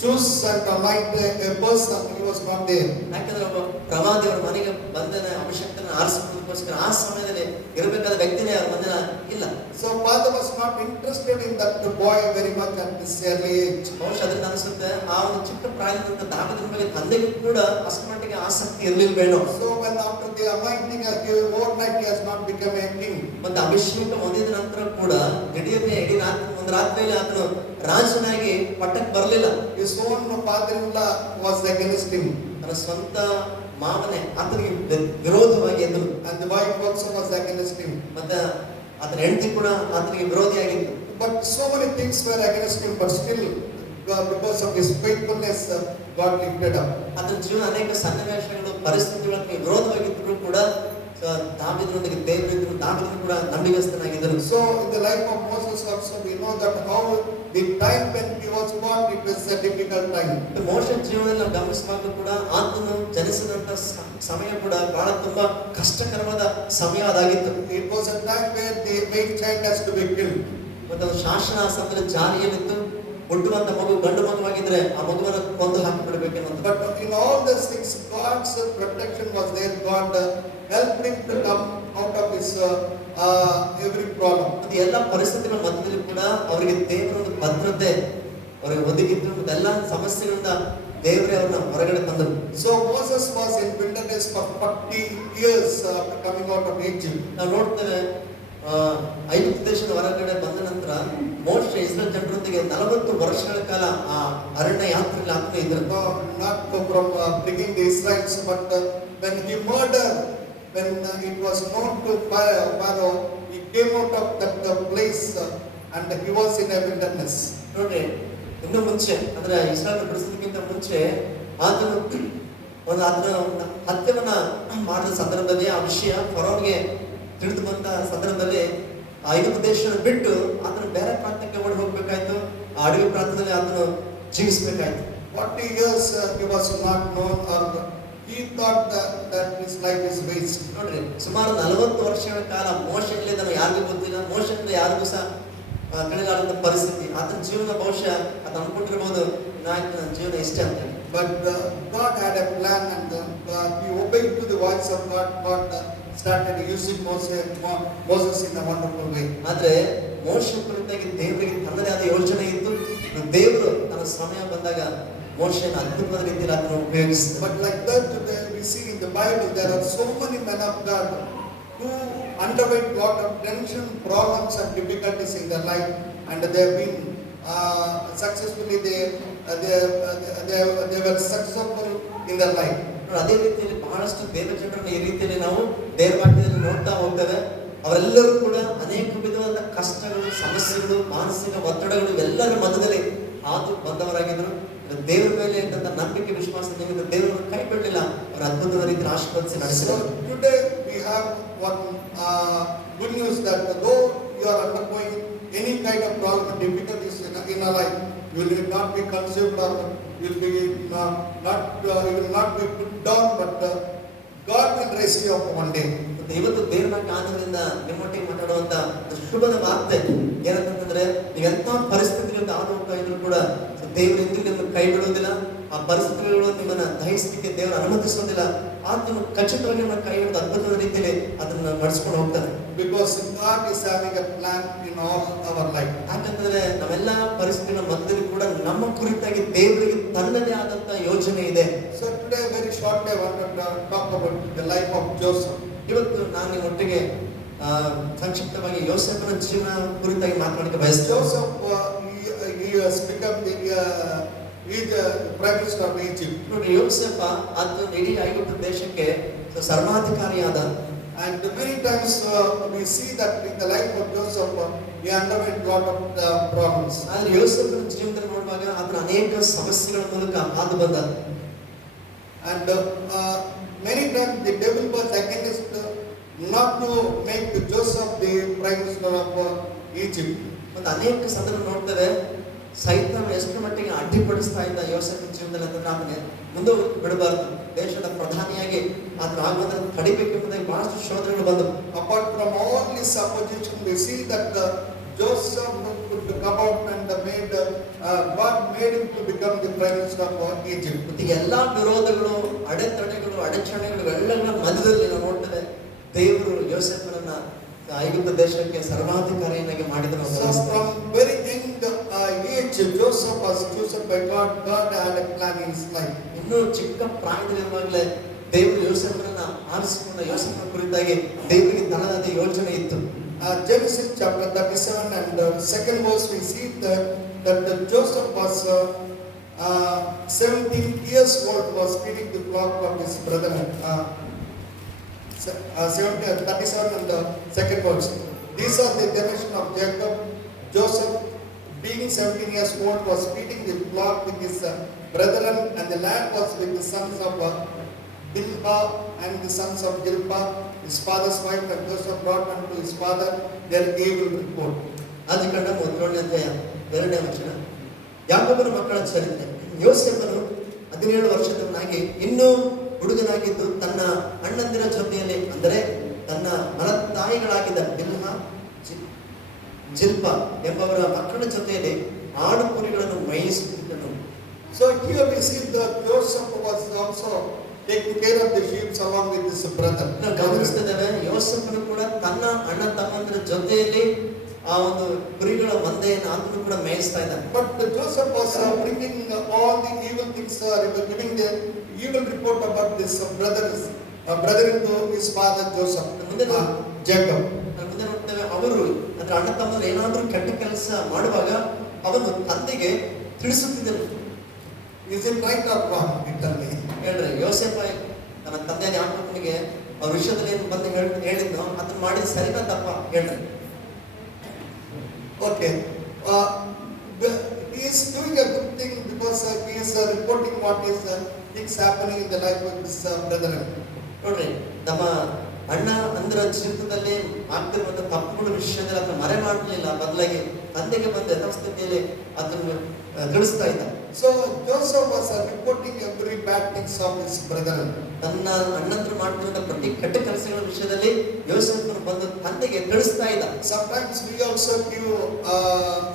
choose and anoint a person, he was not there. ಯಾಕಂದ್ರೆ ಒಬ್ಬ ಪ್ರವಾದಿ ಅವರ ಮನೆಗೆ ಬಂದನ ಅಭಿಷೇಕನ ಆರಿಸಿಕೊಳ್ಳೋದಕ್ಕೋಸ್ಕರ ಆ ಸಮಯದಲ್ಲಿ ಇರಬೇಕಾದ ವ್ಯಕ್ತಿನೇ ಅವರ ಮನೆಯ ಇಲ್ಲ. So father was not interested in that boy very much at this early age. ಬಹುಶಃ ಅದರಿಂದ ಅನಿಸುತ್ತೆ ಆ ಒಂದು ಚಿಕ್ಕ ಪ್ರಾಯದಿಂದ ದಾವೀದನ ಬಗ್ಗೆ ತಂದೆಗೂ ಕೂಡ ಅಷ್ಟು ಮಟ್ಟಿಗೆ ಆಸಕ್ತಿ ಇರಲಿಲ್ವೇನೋ. So when after the anointing overnight he has not become a king. ಮತ್ತೆ ಅಭಿಷೇಕ ಹೊಂದಿದ ನಂತರ ಕೂಡ ದಿಢೀರ್ನೆ ಇಡೀ ಒಂದು ರಾತ್ರಿಯಲ್ಲಿ ಆತನು ರಾಜನಾಗಿ ಪಟ್ಟಕ್ಕೆ ಬರಲಿಲ್ಲ. His own father-in-law was against him. ತನ್ನ ಸ್ವಂತ ಮಾವನೇ ಆತನಿಗೆ ವಿರೋಧವಾಗಿ ಎದ್ದರು. And the wife also was against him. ಮತ್ತೆ ಆತನ ಹೆಂಡತಿ ಕೂಡ ಆತನಿಗೆ ವಿರೋಧಿಯಾಗಿತ್ತು. But so many things were against him, but still because of his faithfulness God lifted up. ಆತನ ಜೀವನ ಅನೇಕ ಸನ್ನಿವೇಶಗಳು, ಪರಿಸ್ಥಿತಿಗಳಿಗೆ ವಿರೋಧವಾಗಿದ್ದರೂ ಕೂಡ ದಾವೀದನೊಂದಿಗೆ ದೇವರಿದ್ದರು, ದಾವೀದನು ಕೂಡ ನಂಬಿಗಸ್ತನಾಗಿದ್ದರು. So in the life of Moses also we know that how the time when he was born, it was a difficult time. ಮೋಶೆ ಜೀವನದಲ್ಲಿ ನಾವು ಗಮನಿಸುವಾಗಲೂ ಕೂಡ ಆತನು ಜನಿಸಿದಂತ ಸಮಯ ಕೂಡ ಬಹಳ ತುಂಬಾ ಕಷ್ಟಕರವಾದ ಸಮಯ ಅದಾಗಿತ್ತು. It was a time where the male child has to be killed. ಮತ್ತು ಶಾಸನ ಸಮಯದಲ್ಲಿ ಜಾರಿಯಲ್ಲಿತ್ತು, ಹುಟ್ಟುವಂತ ಮಗು ಗಂಡು ಮಗುವಾಗಿದ್ರೆ ಆ ಮಗುವನ್ನು ಕೊಂದು ಹಾಕಿಬಿಡಬೇಕೆನ್ನುವಂತ. But in all these things God's protection was there. God helped him to come out of his every problem. ಅದು ಎಲ್ಲ ಪರಿಸ್ಥಿತಿಗಳ ಮಧ್ಯದಲ್ಲಿ ಕೂಡ ಅವರಿಗೆ ದೇವರ ಒಂದು ಭದ್ರತೆ ಅವರಿಗೆ ಒದಗಿದ್ರು. ಮತ್ತು ಎಲ್ಲ ಸಮಸ್ಯೆಗಳಿಂದ ದೇವರೇ ಅವರನ್ನ ಹೊರಗಡೆ ತಂದರು. So Moses was in wilderness for 40 years after coming out of Egypt. ನಾವು ನೋಡ್ತೇವೆ ಐಗುಪ್ತ ದೇಶದ ಹೊರಗಡೆ ಬಂದ ನಂತರ ಮೋಶೆ ಇಸ್ರೇಲ್ ಜನರೊಂದಿಗೆ 40 ವರ್ಷಗಳ ಕಾಲ ಆ ಅರಣ್ಯ ಯಾತ್ರೆಯಲ್ಲಿ ಆತ್ಮ ಇದ್ರು. Not from bringing the Israelites, but when he murdered, when it was known to Pharaoh, he came out of that place and he was in a wilderness. ನೋಡ್ರಿ, ಇನ್ನು ಮುಂಚೆ ಅಂದ್ರೆ ಇಸ್ರಾಯೇಲ್ ಬಿಡಿಸೋದಕ್ಕಿಂತ ಮುಂಚೆ ಆತನು ಆತನ ಹತ್ಯವನ್ನ ಮಾಡಿದ ಸಂದರ್ಭದಲ್ಲಿ ಆ ವಿಷಯ ಫರೋನ್ಗೆ ತಿಳಿದು ಬಂದ ಸಂದರ್ಭದಲ್ಲಿ ಐಗುಪ್ತ ದೇಶವನ್ನು ಬಿಟ್ಟು ಆತನು ಬೇರೆ ಪ್ರಾಂತ್ಯಕ್ಕೆ ಓಡಿ ಹೋಗ್ಬೇಕಾಯ್ತು. ಆ ಅಡವಿ ಪ್ರಾಂತ್ಯದಲ್ಲಿ ಆತನು ಜೀವಿಸಬೇಕಾಯ್ತು. 40 years he was not known, or he thought that his life is waste. ನೋಡ್ರಿ, ಸುಮಾರು 40 ವರ್ಷಗಳ ಕಾಲ ಮೋಶೆ ಇಲ್ಲದನ್ನು ಯಾರಿಗೂ ಗೊತ್ತಿಲ್ಲ, ಮೋಶೆ ಅಂದ್ರೆ ಯಾರಿಗೂ ಸಹ ತಿಳಿಲಾರದ ಪರಿಸ್ಥಿತಿ. ಆತನ ಜೀವನ ಬಹುಶಃ ಆತ ಅನ್ಕೊಂಡಿರ್ಬೋದು, ನನ್ನ ಜೀವನ ಇಷ್ಟೇ ಅಂತ ಹೇಳಿ. But God had a plan, and he obeyed to the voice of God. God started using Moses in a wonderful way. ಆದ್ರೆ ಮೋಶೆ ಕುರಿತಾಗಿ ದೇವರಿಗೆ ತನ್ನದೇ ಆದ ಯೋಚನೆ ಇತ್ತು. ದೇವರು ತನ್ನ ಸಮಯ ಬಂದಾಗ ಮೋಶೆಯನ್ನು ಅದ್ಭುತವಾದ ರೀತಿಯಲ್ಲಿ ಅದನ್ನು ಉಪಯೋಗಿಸಿದ. But like that today we see in the Bible there are so many men of God who underwent lot of tension, problems and difficulties in their life, and they have been successfully they were successful in their life. ಅದೇ ರೀತಿಯಲ್ಲಿ ಬಹಳಷ್ಟು ದೇವ ಜನರನ್ನು ಈ ರೀತಿಯಲ್ಲಿ ನಾವು ದೇವರ ವಾಕ್ಯದಲ್ಲಿ ನೋಡ್ತಾ ಹೋಗ್ತೇವೆ. ಅವರೆಲ್ಲರೂ ಕೂಡ ಅನೇಕ ವಿಧವಾದ ಕಷ್ಟಗಳು, ಸಮಸ್ಯೆಗಳು, ಮಾನಸಿಕ ಒತ್ತಡಗಳು ಎಲ್ಲರ ಮಧ್ಯದಲ್ಲಿ ಹಾದು ಬಂದವರಾಗಿದ್ರು. ದೇವರ ಮೇಲೆ ಇದ್ದಂತ ನಂಬಿಕೆ, ವಿಶ್ವಾಸ ನಿಮಿತ್ತ ದೇವರನ್ನು ಕೈ ಬಿಡಲಿಲ್ಲ. ಅವರ ಅದ್ಭುತವಾದ ರೀತಿ ಆಶೀರ್ವದಿಸಿ ನಡೆಸಿದರು. Today we have one good news, that though you are undergoing any kind of problem, difficulties in our life, you will not be consumed, or you will not be put down, but God will raise you up one day. ಇವತ್ತು ದೇವರ ಜ್ಞಾನದಿಂದ ನಿಮ್ಮೊಟ್ಟಿಗೆ ಮಾತಾಡುವಂತ ಶುಭದ ವಾರ್ತೆ ಏನಂತಂದ್ರೆ, ನೀವೆಂತ ಪರಿಸ್ಥಿತಿಗಳಿಂದ ಹಾದು ಹೋಗ್ತಾ ಇದ್ರು ಕೂಡ ದೇವರಿಂದ ನಿಮ್ಮನ್ನು ಕೈ ಬಿಡುವುದಿಲ್ಲ. ಆ ಪರಿಸ್ಥಿತಿಗಳು ನಿಮ್ಮನ್ನ ದಹಿಸಲಿಕ್ಕೆ ದೇವರು ಅನುಮತಿಸೋದಿಲ್ಲ. ಆತನು ಖಚಿತವಾಗಿ ನಿಮ್ಮ ಕೈ ಹಿಡಿದು ಅದ್ಭುತವಾದ ರೀತಿಯಲ್ಲಿ ಅದನ್ನ ನಡೆಸ್ಕೊಂಡು ಹೋಗ್ತಾನೆ. Because God is having a plan in all our life. ಯಾಕಂದ್ರೆ ನಾವೆಲ್ಲ ಪರಿಸ್ಥಿತಿಗಳ ಮಧ್ಯದಲ್ಲಿ ಕೂಡ ನಮ್ಮ ಕುರಿತಾಗಿ ದೇವರಿಗೆ ತನ್ನದೇ ಆದಂತ ಯೋಜನೆ ಇದೆ. So today very shortly I want to talk about the life of Joseph. ಇವತ್ತು ನಾನು ನಿಮ್ಮೊಟ್ಟಿಗೆ ಸಂಕ್ಷಿಪ್ತವಾಗಿ ಯೋಸೇಫನ ಜೀವನ ಕುರಿತಾಗಿ ಮಾತನಾಡಕ್ಕೆ ಬಯಸ್ತೇನೆ. Joseph he has become the prime minister of Egypt. ನೋಡಿ, ಯೋಸೇಫ ಆತನು ಇಡೀ ಐಗುಪ್ತ ದೇಶಕ್ಕೆ ಸರ್ವಾಧಿಕಾರಿಯಾದ. And many times we see that in the life of Joseph he underwent lot of problems. ಆದ್ರೆ ಯೋಸೇಫನ ಜೀವನದಲ್ಲಿ ನೋಡುವಾಗ ಆತನ ಅನೇಕ ಸಮಸ್ಯೆಗಳ ಮೂಲಕ ಹಾದು ಬಂದ. And many times the devil was against not to make Joseph the prime minister of Egypt. ಒಂದು ಅನೇಕ ಸಂದರ್ಭ ನೋಡ್ತೇವೆ, ಸೈತಾನ ಎಷ್ಟು ಮಟ್ಟಿಗೆ ಅಡ್ಡಿಪಡಿಸ್ತಾ ಇದ್ದ ಯೋಸೇಫನ ಜೀವನದಲ್ಲಿ ಅಂತಂದ್ರೆ ಆತನೇ ಮುಂದೆ ಬಿಡಬಾರ್ದು, ದೇಶದ ಪ್ರಧಾನಿಯಾಗಿ ಆತನ ಆಗೋದನ್ನು ತಡಿಬೇಕೆಂಬುದಾಗಿ ಬಹಳಷ್ಟು ಶೋಧನೆಗಳು ಬಂದವು. Apart from all this opposition, we see that Joseph could come out and God made him to become the prime minister of Egypt. ಮತ್ತೆ ಎಲ್ಲಾ ವಿರೋಧಗಳು, ಅಡೆತಡೆಗಳು, ಅಡಚಣೆಗಳು ಎಲ್ಲಗಳ ಮಧ್ಯದಲ್ಲಿ ನಾವು ನೋಡ್ತೇವೆ ದೇವರು ಯೋಸೇಫನನ್ನ ಐಗುಪ್ತ ದೇಶಕ್ಕೆ ಸರ್ವಾಧಿಕಾರಿಯನ್ನಾಗಿ ಮಾಡಿದನು. So from very young age, Joseph was chosen by God. God had a plan in his life. ಇನ್ನೂ ಚಿಕ್ಕ ಪ್ರಾಯದಲ್ಲಿರುವಾಗಲೇ ದೇವರು ಯೋಸೇಫನನ್ನ ಆರಿಸಿಕೊಂಡ. ಯೋಸೇಫನ ಕುರಿತಾಗಿ ದೇವರಿಗೆ ತನ್ನದಾದ ಯೋಚನೆ ಇತ್ತು. Genesis chapter 37 and second verse, we see that Joseph was 17 years old, was feeding the flock of his brethren. 37 and second verse. These are the generation of Jacob. Joseph, being 17 years old, was feeding the flock with his brethren, and the land was with the sons of Bilhah and the sons of Zilpah, his father's wife, and Joseph brought unto his father their evil report. ಆದಿಕಾಂಡ 37ನೇ ಅಧ್ಯಾಯ 2ನೇ ವಚನ. ಯಾಕೋಬನ ಮಕ್ಕಳ ಚರಿತ್ರೆ. ಯೋಸೇಫನು 17 ವರ್ಷದವನಾಗಿ ಇನ್ನೂ ಹುಡುಗನಾಗಿದ್ದು ತನ್ನ ಅಣ್ಣಂದಿರ ಜೊತೆಯಲ್ಲಿ, ಅಂದರೆ ತನ್ನ ಮಲತಾಯಿಗಳಾಗಿದ್ದ ಬಿಲ್ಹಾ, ಜಿಲ್ಪಾ ಎಂಬವರ ಮಕ್ಕಳ ಜೊತೆಯಲ್ಲಿ ಆಡು ಕುರಿಗಳನ್ನು ಮೇಯಿಸುತ್ತಿದ್ದನು. So here we see that Joseph was also taking care of the sheep along with his brother. ನಾವು ಗಮನಿಸ್ತಿದ್ದೇವೆ, ಯೋಸೇಫನು ಕೂಡ ತನ್ನ ಅಣ್ಣ ತಮ್ಮಂದಿರ ಜೊತೆಯಲ್ಲಿ ಆ ಒಂದು ಕುರಿಗಳ ಮಂದೆಯನ್ನು ಆತನು ಕೂಡ ಮೇಯಿಸ್ತಾ ಇದ್ದಾನೆ. But Joseph was bringing all the evil things, giving the evil report about this brother into his father Joseph, Jacob. ಮುಂದೆ ನೋಡ್ತೇವೆ, ಮಗರು ಅಂದ್ರೆ ಅಣ್ಣ ತಮ್ಮರು ಏನಾದ್ರೂ ಕೆಟ್ಟ ಕೆಲಸ ಮಾಡುವಾಗ ಅವನು ತಂದೆಗೆ ತಿಳಿಸುತ್ತಿದ್ದನು. Is it right or wrong? You tell me. ಹೇಳ್ರಿ, ಯೋಸೇಫ ತನ್ನ ತಂದೆ ಯಾಕೋಬನಿಗೆ ಅವ್ರ ವಿಷಯದಲ್ಲಿ ಏನು ಬಂದು ಹೇಳಿದ್ನೋ ಅದನ್ನ ಮಾಡಿದ ಸರಿನಾ ತಪ್ಪ ಹೇಳ್ರಿ. Okay. He is doing a good thing because he is reporting what is things happening in the life of his brethren. ನೋಡ್ರಿ, ನಮ್ಮ ಅಣ್ಣ ಅಂದ್ರ ಜೀವಿತದಲ್ಲಿ ಆಗ್ತಿರುವಂತ ತಪ್ಪುಗಳ ವಿಷಯದಲ್ಲಿ ಅದನ್ನ ಮರೆ ಮಾಡಲಿಲ್ಲ, ಬದಲಾಗಿ ತಂದೆಗೆ ಬಂದ ಯಥಾಸ್ಥಿತಿಯಲ್ಲಿ ಅದನ್ನು ತಿಳಿಸ್ತಾ ಇದ್ದ. So Joseph was reporting every bad things of his brethren. ತನ್ನ ಅಣ್ಣಂದ್ರು ಮಾಡ್ತಿರೋ ಪ್ರತಿ ಕೆಟ್ಟ ಕೆಲಸಗಳ ವಿಷಯದಲ್ಲಿ ಯೋಸೇಫನು ಬಂದು ತಂದೆಗೆ ತಿಳಿಸ್ತಾ ಇದ್ದ. Sometimes we also give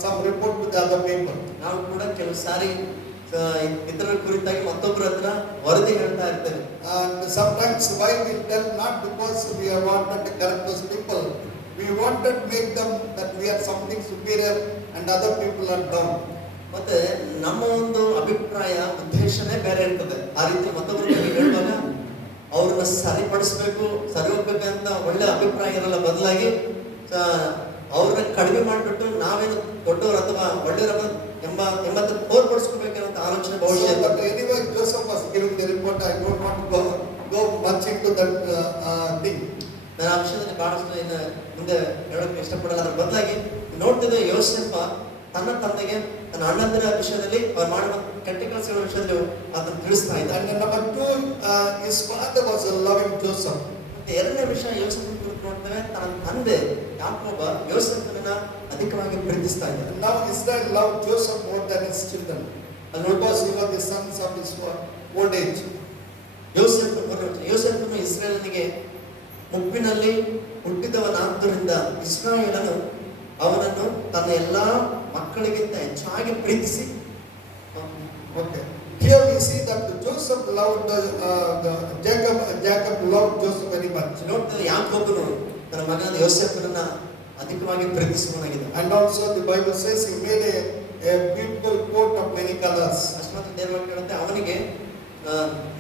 some report to the other people. ನಾವು ಕೂಡ ಕೆಲವು ಸಾರಿ ಇತರ ಕುರಿತಾಗಿ ಮತ್ತೊಬ್ಬರ ಹತ್ರ ವರದಿ ಹೇಳ್ತಾ ಇರ್ತೇವೆ. And sometimes why we tell, not because we are wanted to correct those people, we wanted to make them that we are something superior and other people are down. ಮತ್ತೆ ನಮ್ಮ ಒಂದು ಅಭಿಪ್ರಾಯ ಉದ್ದೇಶನೇ ಬೇರೆ ಇರ್ತದೆ. ಆ ರೀತಿ ಮತ್ತೊಬ್ಬರ ಬಗ್ಗೆ ಹೇಳುವಾಗ ಅವ್ರನ್ನ ಸರಿಪಡಿಸ್ಬೇಕು, ಸರಿ ಹೋಗ್ಬೇಕಂತ ಒಳ್ಳೆ ಅಭಿಪ್ರಾಯ ಇರಲ್ಲ, ಬದಲಾಗಿ ಅವ್ರನ್ನ ಕಡಿಮೆ ಮಾಡಿಬಿಟ್ಟು ನಾವೇನು ದೊಡ್ಡವರು ಅಥವಾ ಒಳ್ಳೆಯವರ ಎಂಬತ್ತ ತೋರ್ಪಡಿಸ್ಕೋಬೇಕಂತ ಆಲೋಚನೆ ಭವಿಷ್ಯ. But anyway, Joseph was giving the report. I don't want to go much into that thing. ನಾನು ಆ ವಿಷಯದಲ್ಲಿ ಬಹಳಷ್ಟು ಇನ್ನು ಮುಂದೆ ಹೇಳೋಕೆ ಇಷ್ಟಪಡಲ್ಲ. ಅದ್ರ ಬದಲಾಗಿ ನೋಡ್ತಿದ್ದೆ, ಯೋಸೇಫ ತನ್ನ ತಂದೆಗೆ ತನ್ನ ಅಣ್ಣಂದಿರ ವಿಷಯದಲ್ಲಿ ಅವ್ರು ಮಾಡುವ ಕೆಟ್ಟ ಕೆಲಸಗಳ ವಿಷಯದಲ್ಲಿ ಅದನ್ನು ತಿಳಿಸ್ತಾ ಇದ್ದ. And number two, his father was loving Joseph. ಮತ್ತೆ ಎರಡನೇ ವಿಷಯ ಯೋಸೇಫನ ಕುರಿತು ನೋಡ್ತೇವೆ, ತನ್ನ ತಂದೆ ಯಾಕೋಬ ಯೋಸೇಫನನ್ನ ಅಧಿಕವಾಗಿ ಪ್ರೀತಿಸ್ತಾ ಇದ್ದ. Now Israel loved Joseph more than his children, and because he was the sons of his old age. ಯೋಸೇಫನು ಇಸ್ರಾಯೇಲನಿಗೆ ಮುಪ್ಪಿನಲ್ಲಿ ಹುಟ್ಟಿದವನಾದ್ದರಿಂದ ಇಸ್ರಾಯೇಲನು ಅವನನ್ನು ತನ್ನ ಎಲ್ಲಾ ಮಕ್ಕಳಿಗಿಂತ ಹೆಚ್ಚಾಗಿ ಪ್ರೀತಿಸಿ. Okay. Here we see that Joseph loved Jacob loved Joseph very much. ನೋಡ್ತೇವೆ, ಯಾಕೋಬನು ತನ್ನ ಮಗನಾದ ಯೋಸೇಫನನ್ನ ಅಧಿಕವಾಗಿ ಪ್ರೀತಿಸುವನಾಗಿದೆ. And also the Bible says he made a beautiful coat of many colors. ಅಷ್ಟಮಾತ್ರ ದೇವರು ಹೇಳುತ್ತೆ, ಅವನಿಗೆ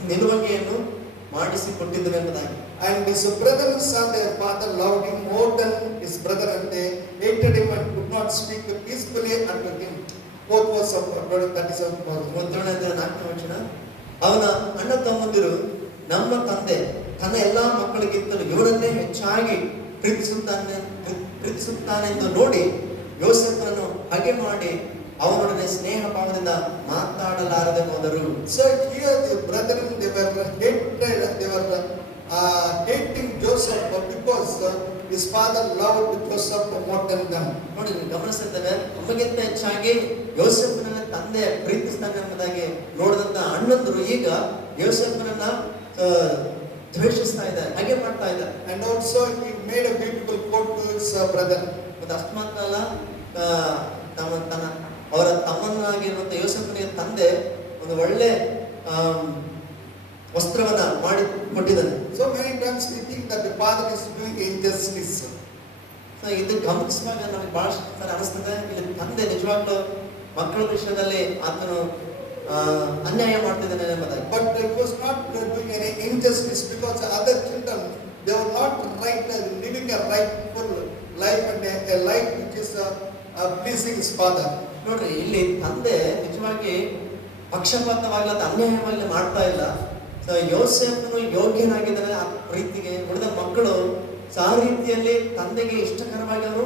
ನಿಲುವಂಗಿಯನ್ನು ಮಾಡಿಸಿ ಕೊಟ್ಟಿದ್ದನು ಎಂಬುದಾಗಿ. And his brothers saw their father loved him more than his brother, and they hated him and could not speak peacefully unto him. Both was of 37. ಅವನ ಅಣ್ಣ ತಮ್ಮಂದಿರು ನಮ್ಮ ತಂದೆ ತನ್ನ ಎಲ್ಲಾ ಮಕ್ಕಳಿಗಿಂತಲೂ ಇವರನ್ನೇ ಹೆಚ್ಚಾಗಿ ಪ್ರೀತಿಸುತ್ತಾನೆಂದು ನೋಡಿ ಯೋಸೇಫನನ್ನು ಹಾಗೆ ಮಾಡಿ ಅವನೊಡನೆ ಸ್ನೇಹ ಭಾವದಿಂದ ಮಾತಾಡಲಾರದೆ ಹೋದರು. So here the brethren, they were hating Joseph because his father loved Joseph more than them. ನೋಡಿ, ಗಮನಿಸಿದ್ದೇವೆ, ನಮಗಿಂತ ಹೆಚ್ಚಾಗಿ ಯೋಸೇಫನನ್ನ ತಂದೆ ಪ್ರೀತಿಸ್ತಾನೆ ಎಂಬುದಾಗಿ ನೋಡಿದಂತ ಅಣ್ಣಂದರು ಈಗ ಯೋಸೇಫನನ್ನ ದ್ವೇಷಿಸ್ತಾ ಇದ್ದಾರೆ, ಹಾಗೆ ಮಾಡ್ತಾ ಇದ್ದಾರೆ. And also he made a beautiful coat to his brother. ಮತ್ತು ಅಷ್ಟು ಮಾತ್ರ ಅಲ್ಲ, ಅವರ ತಮ್ಮನಾಗಿರುವಂತ ಯೋಸೇಫನಿಗೆ ತಂದೆ ಒಂದು ಒಳ್ಳೆ ವಸ್ತ್ರವನ್ನ ಮಾಡಿ ಕೊಟ್ಟಿದ್ದಾನೆ. So many times we think that the father is doing injustice. ಇದು ಗಮನಿಸುವಾಗ ನಮಗೆ ಬಹಳಷ್ಟು ಅನಿಸ್ತದೆ, ಇಲ್ಲಿ ತಂದೆ ನಿಜವಾಗ್ಲೂ ಮಕ್ಕಳ ವಿಷಯದಲ್ಲಿ ಆತನು ಅನ್ಯಾಯ ಮಾಡ್ತಿದ್ದಾನೆ ಎಂಬುದಾಗಿ. But it was not doing any injustice because the other children, they were not living a rightful life and a life which is pleasing his father. ನೋಡ್ರಿ, ಇಲ್ಲಿ ತಂದೆ ನಿಜವಾಗಿ ಪಕ್ಷಪಾತವಾಗ್ಲ ಅನ್ಯಾಯವಾಗ್ಲಿ ಮಾಡ್ತಾ ಇಲ್ಲ. ಯೋಸೇಫನು ಯೋಗ್ಯನಾಗಿದ್ದಾನೆ ಆ ಪ್ರೀತಿಗೆ. ಉಳಿದ ಮಕ್ಕಳು ಆ ರೀತಿಯಲ್ಲಿ ತಂದೆಗೆ ಇಷ್ಟಕರವಾಗಿ ಅವರು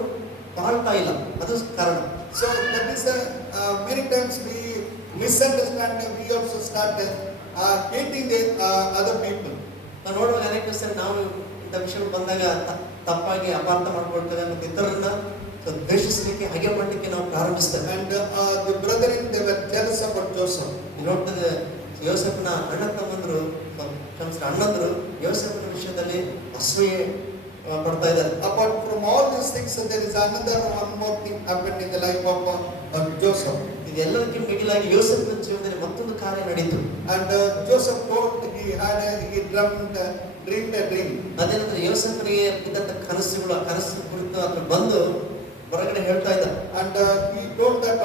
ಬಾಳ್ತಾ ಇಲ್ಲ, ಅದು ಕಾರಣ. So that is many times we misunderstand and we also start hating the other people. ನಾವು ನೋಡುವಾಗ ಅನೇಕ ಸರಿ ನಾವು ಇಂಥ ವಿಷಯಗಳು ಬಂದಾಗ ತಪ್ಪಾಗಿ ಅಪಾರ್ಥ ಮಾಡ್ಕೊಳ್ತೇವೆ ಮತ್ತು ಇತರರನ್ನ ದ್ವೇಷಿಸಲಿಕ್ಕೆ ಹಾಗೆ ಮಾಡಲಿಕ್ಕೆ ನಾವು ಪ್ರಾರಂಭಿಸ್ತೇವೆ. And the brethren, they were jealous about Joseph. ನೋಡ್ತದೆ, ಯೋಸೇಫನ ಅಣ್ಣಂದ್ರು ಯೋಸೇಫನ ವಿಷಯದಲ್ಲಿ ಅಸೂಯೆ ಪಡ್ತಾ ಇದ್ದಾರೆ. Apart from all these things, there is another one more thing happened in the life of Joseph. ಇದೆಲ್ಲದಕ್ಕಿಂತ ಮಿಗಿಲಾಗಿ ಯೋಸೇಫನ ಜೀವನದಲ್ಲಿ ಮತ್ತೊಂದು ಕಾರ್ಯ ನಡೀತು. And Joseph told he dreamed a dream. ಅದೇನಂದ್ರೆ ಯೋಸೇಫನಿಗೆ ಬಿದ್ದಂತ ಕನಸು ಕುರಿತು ಅದನ್ನ ಬಂದು ಹೊರಗಡೆ ಹೇಳ್ತಾ ಇದ್ದ. And he told that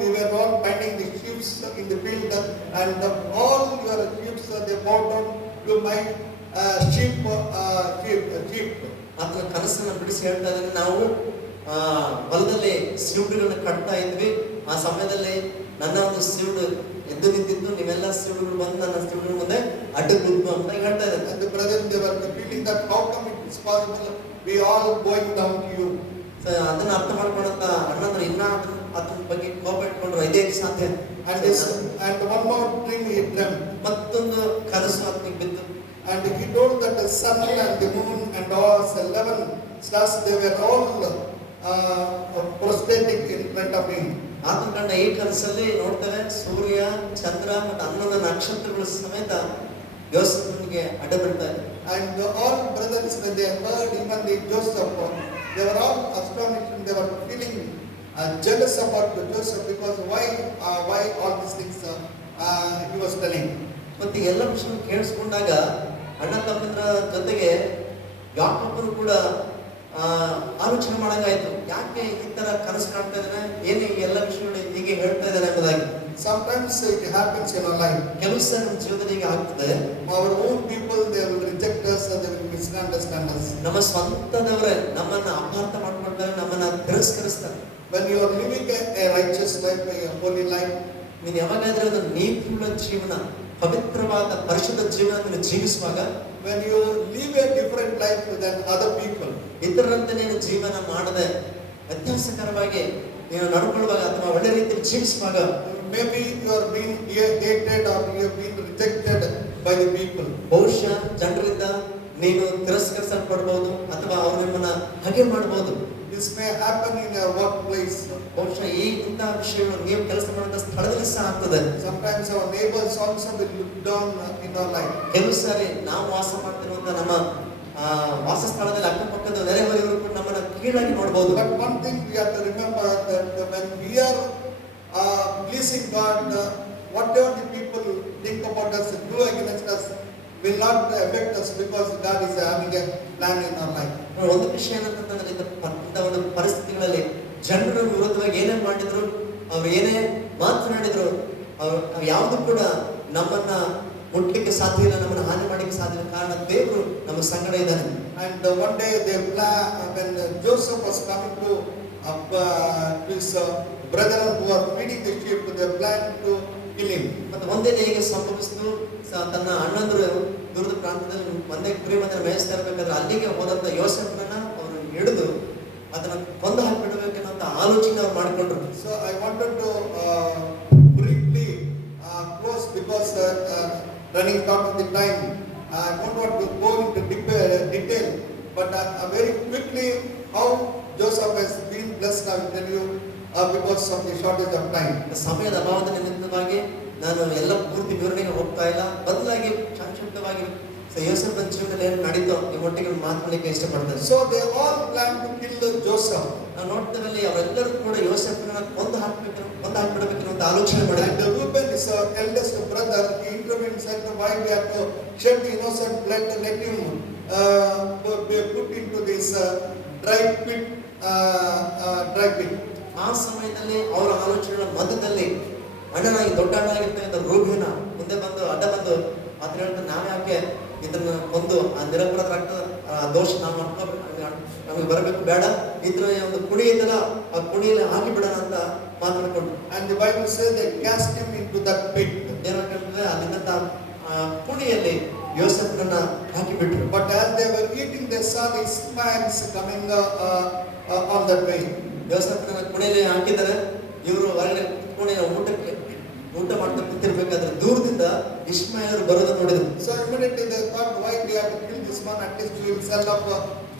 we were all binding the sheep in the field, and all your sheep they bowed down to my sheep. ಆತನ ಕನಸನ್ನ ಬಿಡಿಸಿ ಹೇಳ್ತಾ ಇದ್ದಾನೆ. ನಾವು ಹೊಲದಲ್ಲಿ ಸಿವುಡುಗಳನ್ನ ಕಟ್ತಾ ಇದ್ವಿ. ಆ ಸಮಯದಲ್ಲಿ ನನ್ನ ಒಂದು ಸಿವುಡು ಎದ್ದು ನಿಂತಿದ್ದು, ನೀವೆಲ್ಲ ಸಿವುಡುಗಳು ಬಂದು ನನ್ನ ಸಿವುಡುಗಳ ಮುಂದೆ ಅಡ್ಡ ಬಿದ್ದು ಅಂತ ಹೇಳ್ತಾ ಇದ್ದಾರೆ. And the brethren, they were feeling that how come it is possible we all going down to you. ಅದನ್ನ ಅರ್ಥ ಮಾಡ್ಕೊಂಡಂತ ಅಣ್ಣಂದ್ರು ಇನ್ನ ಅದ್ರ ಬಗ್ಗೆ ಕೋಪ ಇಟ್ಕೊಂಡ್ರು, ಇದೇ ಸಾಧ್ಯ. And one more dream he dreamt. ಮತ್ತೊಂದು ಕನಸು ಆತನಿಗೆ ಬಿದ್ದು. And he told that the sun and the moon and all 11 stars, they were all prostrating in front of him. ಆತನ ಕಂಡ ಈ ಕನಸಲ್ಲಿ ನೋಡ್ತೇವೆ ಸೂರ್ಯ, ಚಂದ್ರ ಮತ್ತು 11 ನಕ್ಷತ್ರಗಳು ಸಮೇತ ಯೋಸೇಫನಿಗೆ ಅಡ್ಡ ಬಿಡ್ತಾರೆ. And all brothers, when they heard even the Joseph, they were all astonished and they were feeling jealous about Joseph, because why all these things he was telling. ಮತ್ತೆ ಎಲ್ಲ ವಿಷಯ ಕೇಳಿಸ್ಕೊಂಡಾಗ ಅಣ್ಣ ತಮ್ಮಂದ್ರ ಜೊತೆಗೆ ಯಾಕೋಬನು ಕೂಡ ಆಲೋಚನೆ ಮಾಡಂಗಾಯ್ತು. ಯಾಕೆ ಈ ತರ ಕನಸು ಕಾಣ್ತಾ ಇದ್ದಾನೆ, ಏನೇ ಈ ಎಲ್ಲ ವಿಷಯಗಳು ಹೀಗೆ ಹೇಳ್ತಾ ಇದ್ದಾನೆ ಎಂಬುದಾಗಿ. Sometimes it happens in our life. ಕೆಲವು ಸಲ ನಮ್ಮ ಜೀವನದಲ್ಲಿ ಹೀಗೆ ಆಗ್ತದೆ. Our own people, they will reject us and they will misunderstand us. ನಮ್ಮ ಸ್ವಂತದವರೇ ನಮ್ಮನ್ನ ಅಪಾರ್ಥ ಮಾಡ್ಕೊಳ್ತಾರೆ, ನಮ್ಮನ್ನ ತಿರಸ್ಕರಿಸ್ತಾರೆ. When you are living a righteous life, a holy life, ನೀನು ಯಾವಾಗಾದ್ರೆ ಒಂದು ನೀತಿಯುಳ್ಳ ಜೀವನ, ಪವಿತ್ರವಾದ ಪರಿಶುದ್ಧ ಜೀವನ ನೀನು ಜೀವಿಸುವಾಗ, when you live a different life than other people, ಇತರರಂತೆ ನೀನು ಜೀವನ ಮಾಡದೆ ವ್ಯತ್ಯಾಸಕರವಾಗಿ ನೀನು ನಡ್ಕೊಳ್ಳುವಾಗ ಅಥವಾ ಒಳ್ಳೆ ರೀತಿಯಲ್ಲಿ ಜೀವಿಸುವಾಗ, maybe you are being hated or you have been rejected by the people. ಬಹುಶಃ ಜನರಿಂದ ನೀನು ತಿರಸ್ಕರಿಸಲ್ಪಡಬಹುದು ಅಥವಾ ಅವರು ನಿಮ್ಮನ್ನ ಹಾಗೆ ಮಾಡಬಹುದು. This may happen in your workplace. ಬಹುಶಃ ಈ ಇಂತಹ ವಿಷಯಗಳು ನೀವು ಕೆಲಸ ಮಾಡುವಂತ ಸ್ಥಳದಲ್ಲಿ ಸಹ ಆಗ್ತದೆ. Sometimes our neighbors also will look down in our life. ಕೆಲವು ಸಾರಿ ನಾವು ವಾಸ ಮಾಡ್ತಿರುವಂತ ನಮ್ಮ ವಾಸಸ್ಥಳದಲ್ಲಿ ಅಕ್ಕಪಕ್ಕದ ನೆರೆಹೊರೆಯವರು ಕೂಡ ನಮ್ಮನ್ನ ಕೀಳಾಗಿ ನೋಡಬಹುದು. But one thing we have to remember, that when we are pleasing God, whatever the people think about us, do against us, will not affect us, because God is having a plan in our life. ಒಂದು ವಿಷಯ ಏನಂತಂದ್ರೆ ಇಂಥ ಒಂದು ಪರಿಸ್ಥಿತಿಗಳಲ್ಲಿ ಜನರು ವಿರೋಧವಾಗಿ ಏನೇ ಮಾಡಿದ್ರು, ಅವ್ರು ಏನೇ ಮಾತನಾಡಿದ್ರು, ಅವ್ರು ಯಾವುದು ಕೂಡ ನಮ್ಮನ್ನ ಮುಟ್ಲಿಕ್ಕೆ ಸಾಧ್ಯ ಇಲ್ಲ, ನಮ್ಮನ್ನ ಹಾನಿ ಮಾಡಲಿಕ್ಕೆ ಸಾಧ್ಯ ಇಲ್ಲ. ಕಾರಣ ದೇವರು ನಮ್ಮ ಸಂಗಡ ಇದ್ದಾನೆ. And one day they plan, when Joseph was coming to his brethren who were feeding the sheep, they planned to kill him. ಮತ್ತೆ ಒಂದೇ ಹೇಗೆ ಸಂಭವಿಸಿತು, ತನ್ನ ಅಣ್ಣಂದ್ರು ದೂರದ ಪ್ರಾಂತದಲ್ಲಿ ಒಂದೇ ಕುರಿ ಮಂದಿರ ಮೇಯಿಸ್ತಾ ಇರಬೇಕಾದ್ರೆ ಅಲ್ಲಿಗೆ ಹೋದಂತ ಯೋಸೇಫನನ್ನ ಅವರು ಹಿಡಿದು ಅದನ್ನ ಕೊಂದು ಹಾಕಿಬಿಡಬೇಕನ್ನೋ ಆಲೋಚನೆ ಅವ್ರು ಮಾಡಿಕೊಂಡ್ರು. So I wanted to briefly close, because running out of the time, I don't want to go into detail, but very quickly how Joseph has been blessed, I will tell you, because of the shortage of time. ಸಮಯದ ಅಭಾವದ ನಿಮಿತ್ತವಾಗಿ ನಾನು ಎಲ್ಲ ಪೂರ್ತಿ ವಿವರಣೆಗೆ ಹೋಗ್ತಾ ಇಲ್ಲ, ಬದಲಾಗಿ ಸಂಕ್ಷಿಪ್ತವಾಗಿ ಯೋಸೇಫನ ಜೀವನದಲ್ಲಿ ಏನು ನಡೀತೋ ನಿಮ್ಮೊಟ್ಟಿಗೆ ಮಾತನಾಡಲಿಕ್ಕೆ ಇಷ್ಟಪಡ್ತಾರೆ. So they all planned to kill Joseph. ನಾವು ನೋಡ್ತೇವೆ ಅವರೆಲ್ಲರೂ ಕೂಡ ಯೋಸೇಫನನ್ನ ಕೊಂದು ಹಾಕ್ಬಿಡಬೇಕು ಅಂತ ಆಲೋಚನೆ ಮಾಡಿದ್ರು. And Reuben is our eldest brother. He intervened and said, why we have to shed the innocent blood, let him be put into this dry pit. ಆ ಸಮಯದಲ್ಲಿ ಅವರ ಆಲೋಚನೆಗಳ ಮಧ್ಯದಲ್ಲಿ ಅಣ್ಣನಾಗಿ ದೊಡ್ಡ ಅಣ್ಣನಾಗಿರ್ತಕ್ಕಂಥ ರೂಬೇನ ಮುಂದೆ ಬಂದು ಅಡ್ಡ ಬಂದು ಆತ ಹೇಳ್ತಾರೆ, ನಾವ್ ಯಾಕೆ ಇದನ್ನ ಕೊಂದು ಆ ನಿರಪರಾಧ ರಕ್ತ ದೋಷ ನಾವು ನಮಗೆ ಬರಬೇಕು, ಬೇಡ, ಇದ್ರ ಒಂದು ಕುಣಿ ಇದಲ್ಲ ಆ ಕುಣಿಯಲ್ಲಿ ಹಾಕಿ ಬಿಡೋಣ ಅಂತ ಮಾತಾಡ್ಕೊಂಡು. And the Bible says they cast him into that pit. ಏನಂತಂದ್ರೆ ಅಲ್ಲಿಂದ ಕುಣಿಯಲ್ಲಿ ಯೋಸೇಫನನ್ನ ಹಾಕಿಬಿಟ್ರು. But as they were eating, they saw the Ishmaelites coming on that way. ಯೋಸೇಫನನ್ನ ಕುಣಿಯಲ್ಲಿ ಹಾಕಿದ್ದಾರೆ. ಇವರು ಹೊರಗಡೆ ಕುತ್ಕೊಂಡು ಊಟ ಮಾಡ್ತಾ ಕೂತಿರ್ಬೇಕಾದ್ರೆ ದೂರದಿಂದ ಇಷ್ಮಾಯೇಲರು ಬರೋದನ್ನ ನೋಡಿದ್ರು. So immediately they thought, why we have to kill this man, at least we will sell off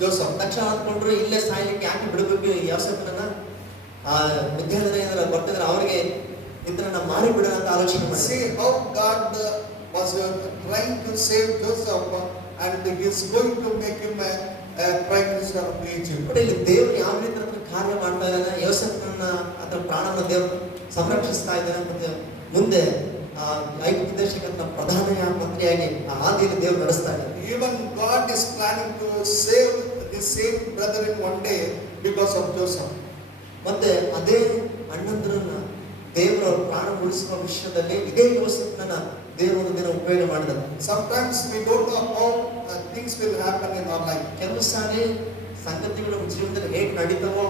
Joseph. ತಕ್ಷಣ ಅಂದ್ಕೊಂಡ್ರು, ಇಲ್ಲೇ ಸಾಯ್ಲಿಕ್ಕೆ ಯಾಕೆ ಬಿಡಬೇಕು ಈ ಯೋಸೇಫನನ್ನ, ಆ ವಿದ್ಯಾರ್ಥಿಗಳ ಬರ್ತಿದ್ರೆ ಅವರಿಗೆ ಇದನ್ನ ಮಾರಿ ಬಿಡೋಣ ಅಂತ ಆಲೋಚನೆ ಮಾಡಿ. See how God was trying to save Joseph, and he is going to make him a prime minister of Egypt. ಇಲ್ಲಿ ದೇವರು ಯಾವ ರೀತಿ ಕಾರ್ಯ ಮಾಡ್ತಾ ಇದ್ದಾನೆ, ಯೋಸೇಫನನ್ನ ಅದರ ಪ್ರಾಣನ ದೇವರು ಸಂರಕ್ಷಿಸ್ತಾ ಇದ್ದಾನೆ ಅಂತ ಮುಂದೆ ಐಗುಪ್ತ ದೇಶಕ್ಕೆ ಪ್ರಧಾನ ಮಂತ್ರಿಯಾಗಿ ಆ ಹಾದಿಯಲ್ಲಿ ದೇವರು ನಡೆಸ್ತಾ ಇದ್ದಾರೆ. Even God is planning to save the same brother in one day because of Joseph. ಮತ್ತೆ ಅದೇ ಅಣ್ಣಂದ್ರನ್ನ ದೇವರ ಪ್ರಾಣ ಉಳಿಸುವ ವಿಷಯದಲ್ಲಿ ಇದೇ ಯೋಸೇಫನನ್ನ ದೇವರು ಒಂದು ದಿನ ಉಪಯೋಗ ಮಾಡಿದರು. Sometimes we don't know how things will happen in our life. ಕೆಲವು ಸಾರಿ ಸಂಗತಿಗಳು ಜೀವನದಲ್ಲಿ ಹೇಗೆ ನಡೀತಾವೋ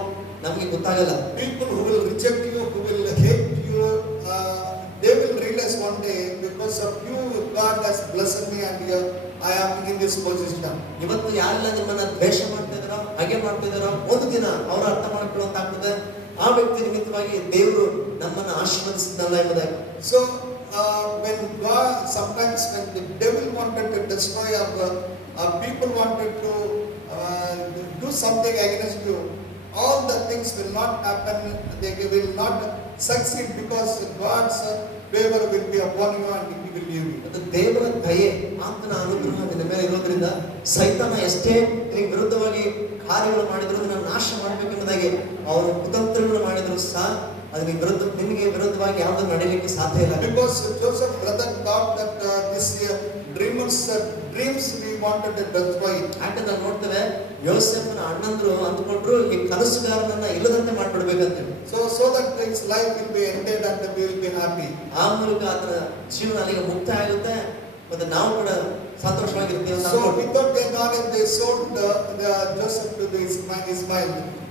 ನಮಗೆ ಗೊತ್ತಾಗಲ್ಲ. People who will reject you, who will hate you, they will realize one day, because of you, God has blessed me and I am in this position. ಇವತ್ತು ಯಾರೆಲ್ಲ ನಿಮ್ಮನ್ನ ದ್ವೇಷ ಮಾಡ್ತಾ ಇದಾರೋ, ಹಾಗೆ ಮಾಡ್ತಾ ಇದಾರೋ, ಒಂದು ದಿನ ಅವರು ಅರ್ಥ ಮಾಡ್ಕೊಳ್ಳೋಂತಾಗ್ತದೆ ಆ ವ್ಯಕ್ತಿ ನಿಮಿತ್ತವಾಗಿ ದೇವರು ನಮ್ಮನ್ನು ಆಶೀರ್ವದಿಸಿದ್ದಲ್ಲ ಎಂಬುದಾಗಿ. So when God, sometimes when the devil wanted to destroy our people wanted to do something against you, all the things will not happen, they will not succeed, because God's favor will be upon you and He will leave you. ಮತ್ತು ದೇವರ ದಯೆ, ಆತನ ಅನುಗ್ರಹ ನಿನ್ನ ಮೇಲೆ ಇರೋದ್ರಿಂದ ಸೈತಾನ ಎಷ್ಟೇ ನಿನಗೆ ವಿರುದ್ಧವಾಗಿ ಕಾರ್ಯಗಳು ಮಾಡಿದ್ರು, ಅದನ್ನ ನಾಶ ಮಾಡಬೇಕೆಂಬುದಾಗಿ ಅವರು ಕುತಂತ್ರಗಳು ಮಾಡಿದ್ರು ಸಹ ಅದಕ್ಕೆ ನಿಮಗೆ ವಿರುದ್ಧವಾಗಿ ಯಾವುದು ನಡೆಯಲಿಕ್ಕೆ ಸಾಧ್ಯ ಇಲ್ಲ. Because Joseph brother thought that this dreams we wanted to destroy. ಯಾಕಂದ್ರೆ ನಾವು ನೋಡ್ತೇವೆ ಯೋಸೇಫನ ಅಣ್ಣಂದ್ರು ಅಂದ್ಕೊಂಡ್ರು ಈ ಕನಸುಗಾರನನ್ನ ಇಲ್ಲದಂತೆ ಮಾಡ್ಬಿಡ್ಬೇಕಂತ. So that his life will be ended and we will be happy. ಆ ಮೂಲಕ ಆತನ ಜೀವನ ಅಲ್ಲಿಗೆ ಮುಕ್ತಾಯ ಆಗುತ್ತೆ ಮತ್ತೆ ನಾವು ಕೂಡ ಸಂತೋಷವಾಗಿರ್ತೀವಿ. So without their knowledge they sold Joseph to the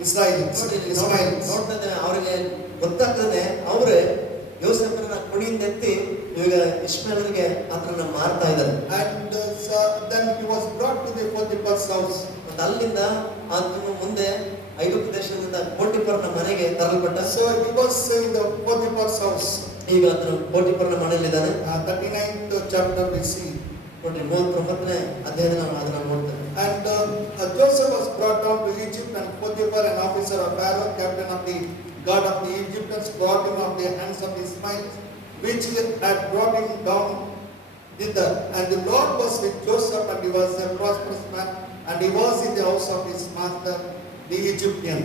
Israelites. ನೋಡ್ತಾ ಇದ್ದೇವೆ ಅವರಿಗೆ ಗೊತ್ತಾಗ್ತದೆ ಅವರೇ ಯೋಸೇಫನ ಕುಣಿಯಿಂದ ಎತ್ತಿ ಈಗ ಇಷ್ಮಾಯೇಲನಿಗೆ ಆತನನ್ನ ಮಾರ್ತಾ ಇದ್ದಾರೆ. And then he was brought to the Potiphar's house. ಮತ್ತೆ ಅಲ್ಲಿಂದ ಆತನು ಮುಂದೆ ಐಗುಪ್ತ ದೇಶದಿಂದ ಪೋಟಿಫರನ ಮನೆಗೆ ತರಲ್ಪಟ್ಟ. So he was in the Potiphar's house. ಈಗ ಆತನು ಪೋಟಿಫರನ ಮನೆಯಲ್ಲಿದ್ದಾನೆ. 39th chapter we see. ನೋಡಿ 39ನೇ ಅಧ್ಯಾಯದಲ್ಲಿ ನಾವು ಅದನ್ನ ನೋಡ್ತೇವೆ. And Joseph was brought down to Egypt, and Potiphar, an officer of Pharaoh, captain of the guard of the Egyptians, brought him out of the hands of Ishmael, which had brought him down thither. And the Lord was with Joseph, and he was a prosperous man, and he was in the house of his master, the Egyptian.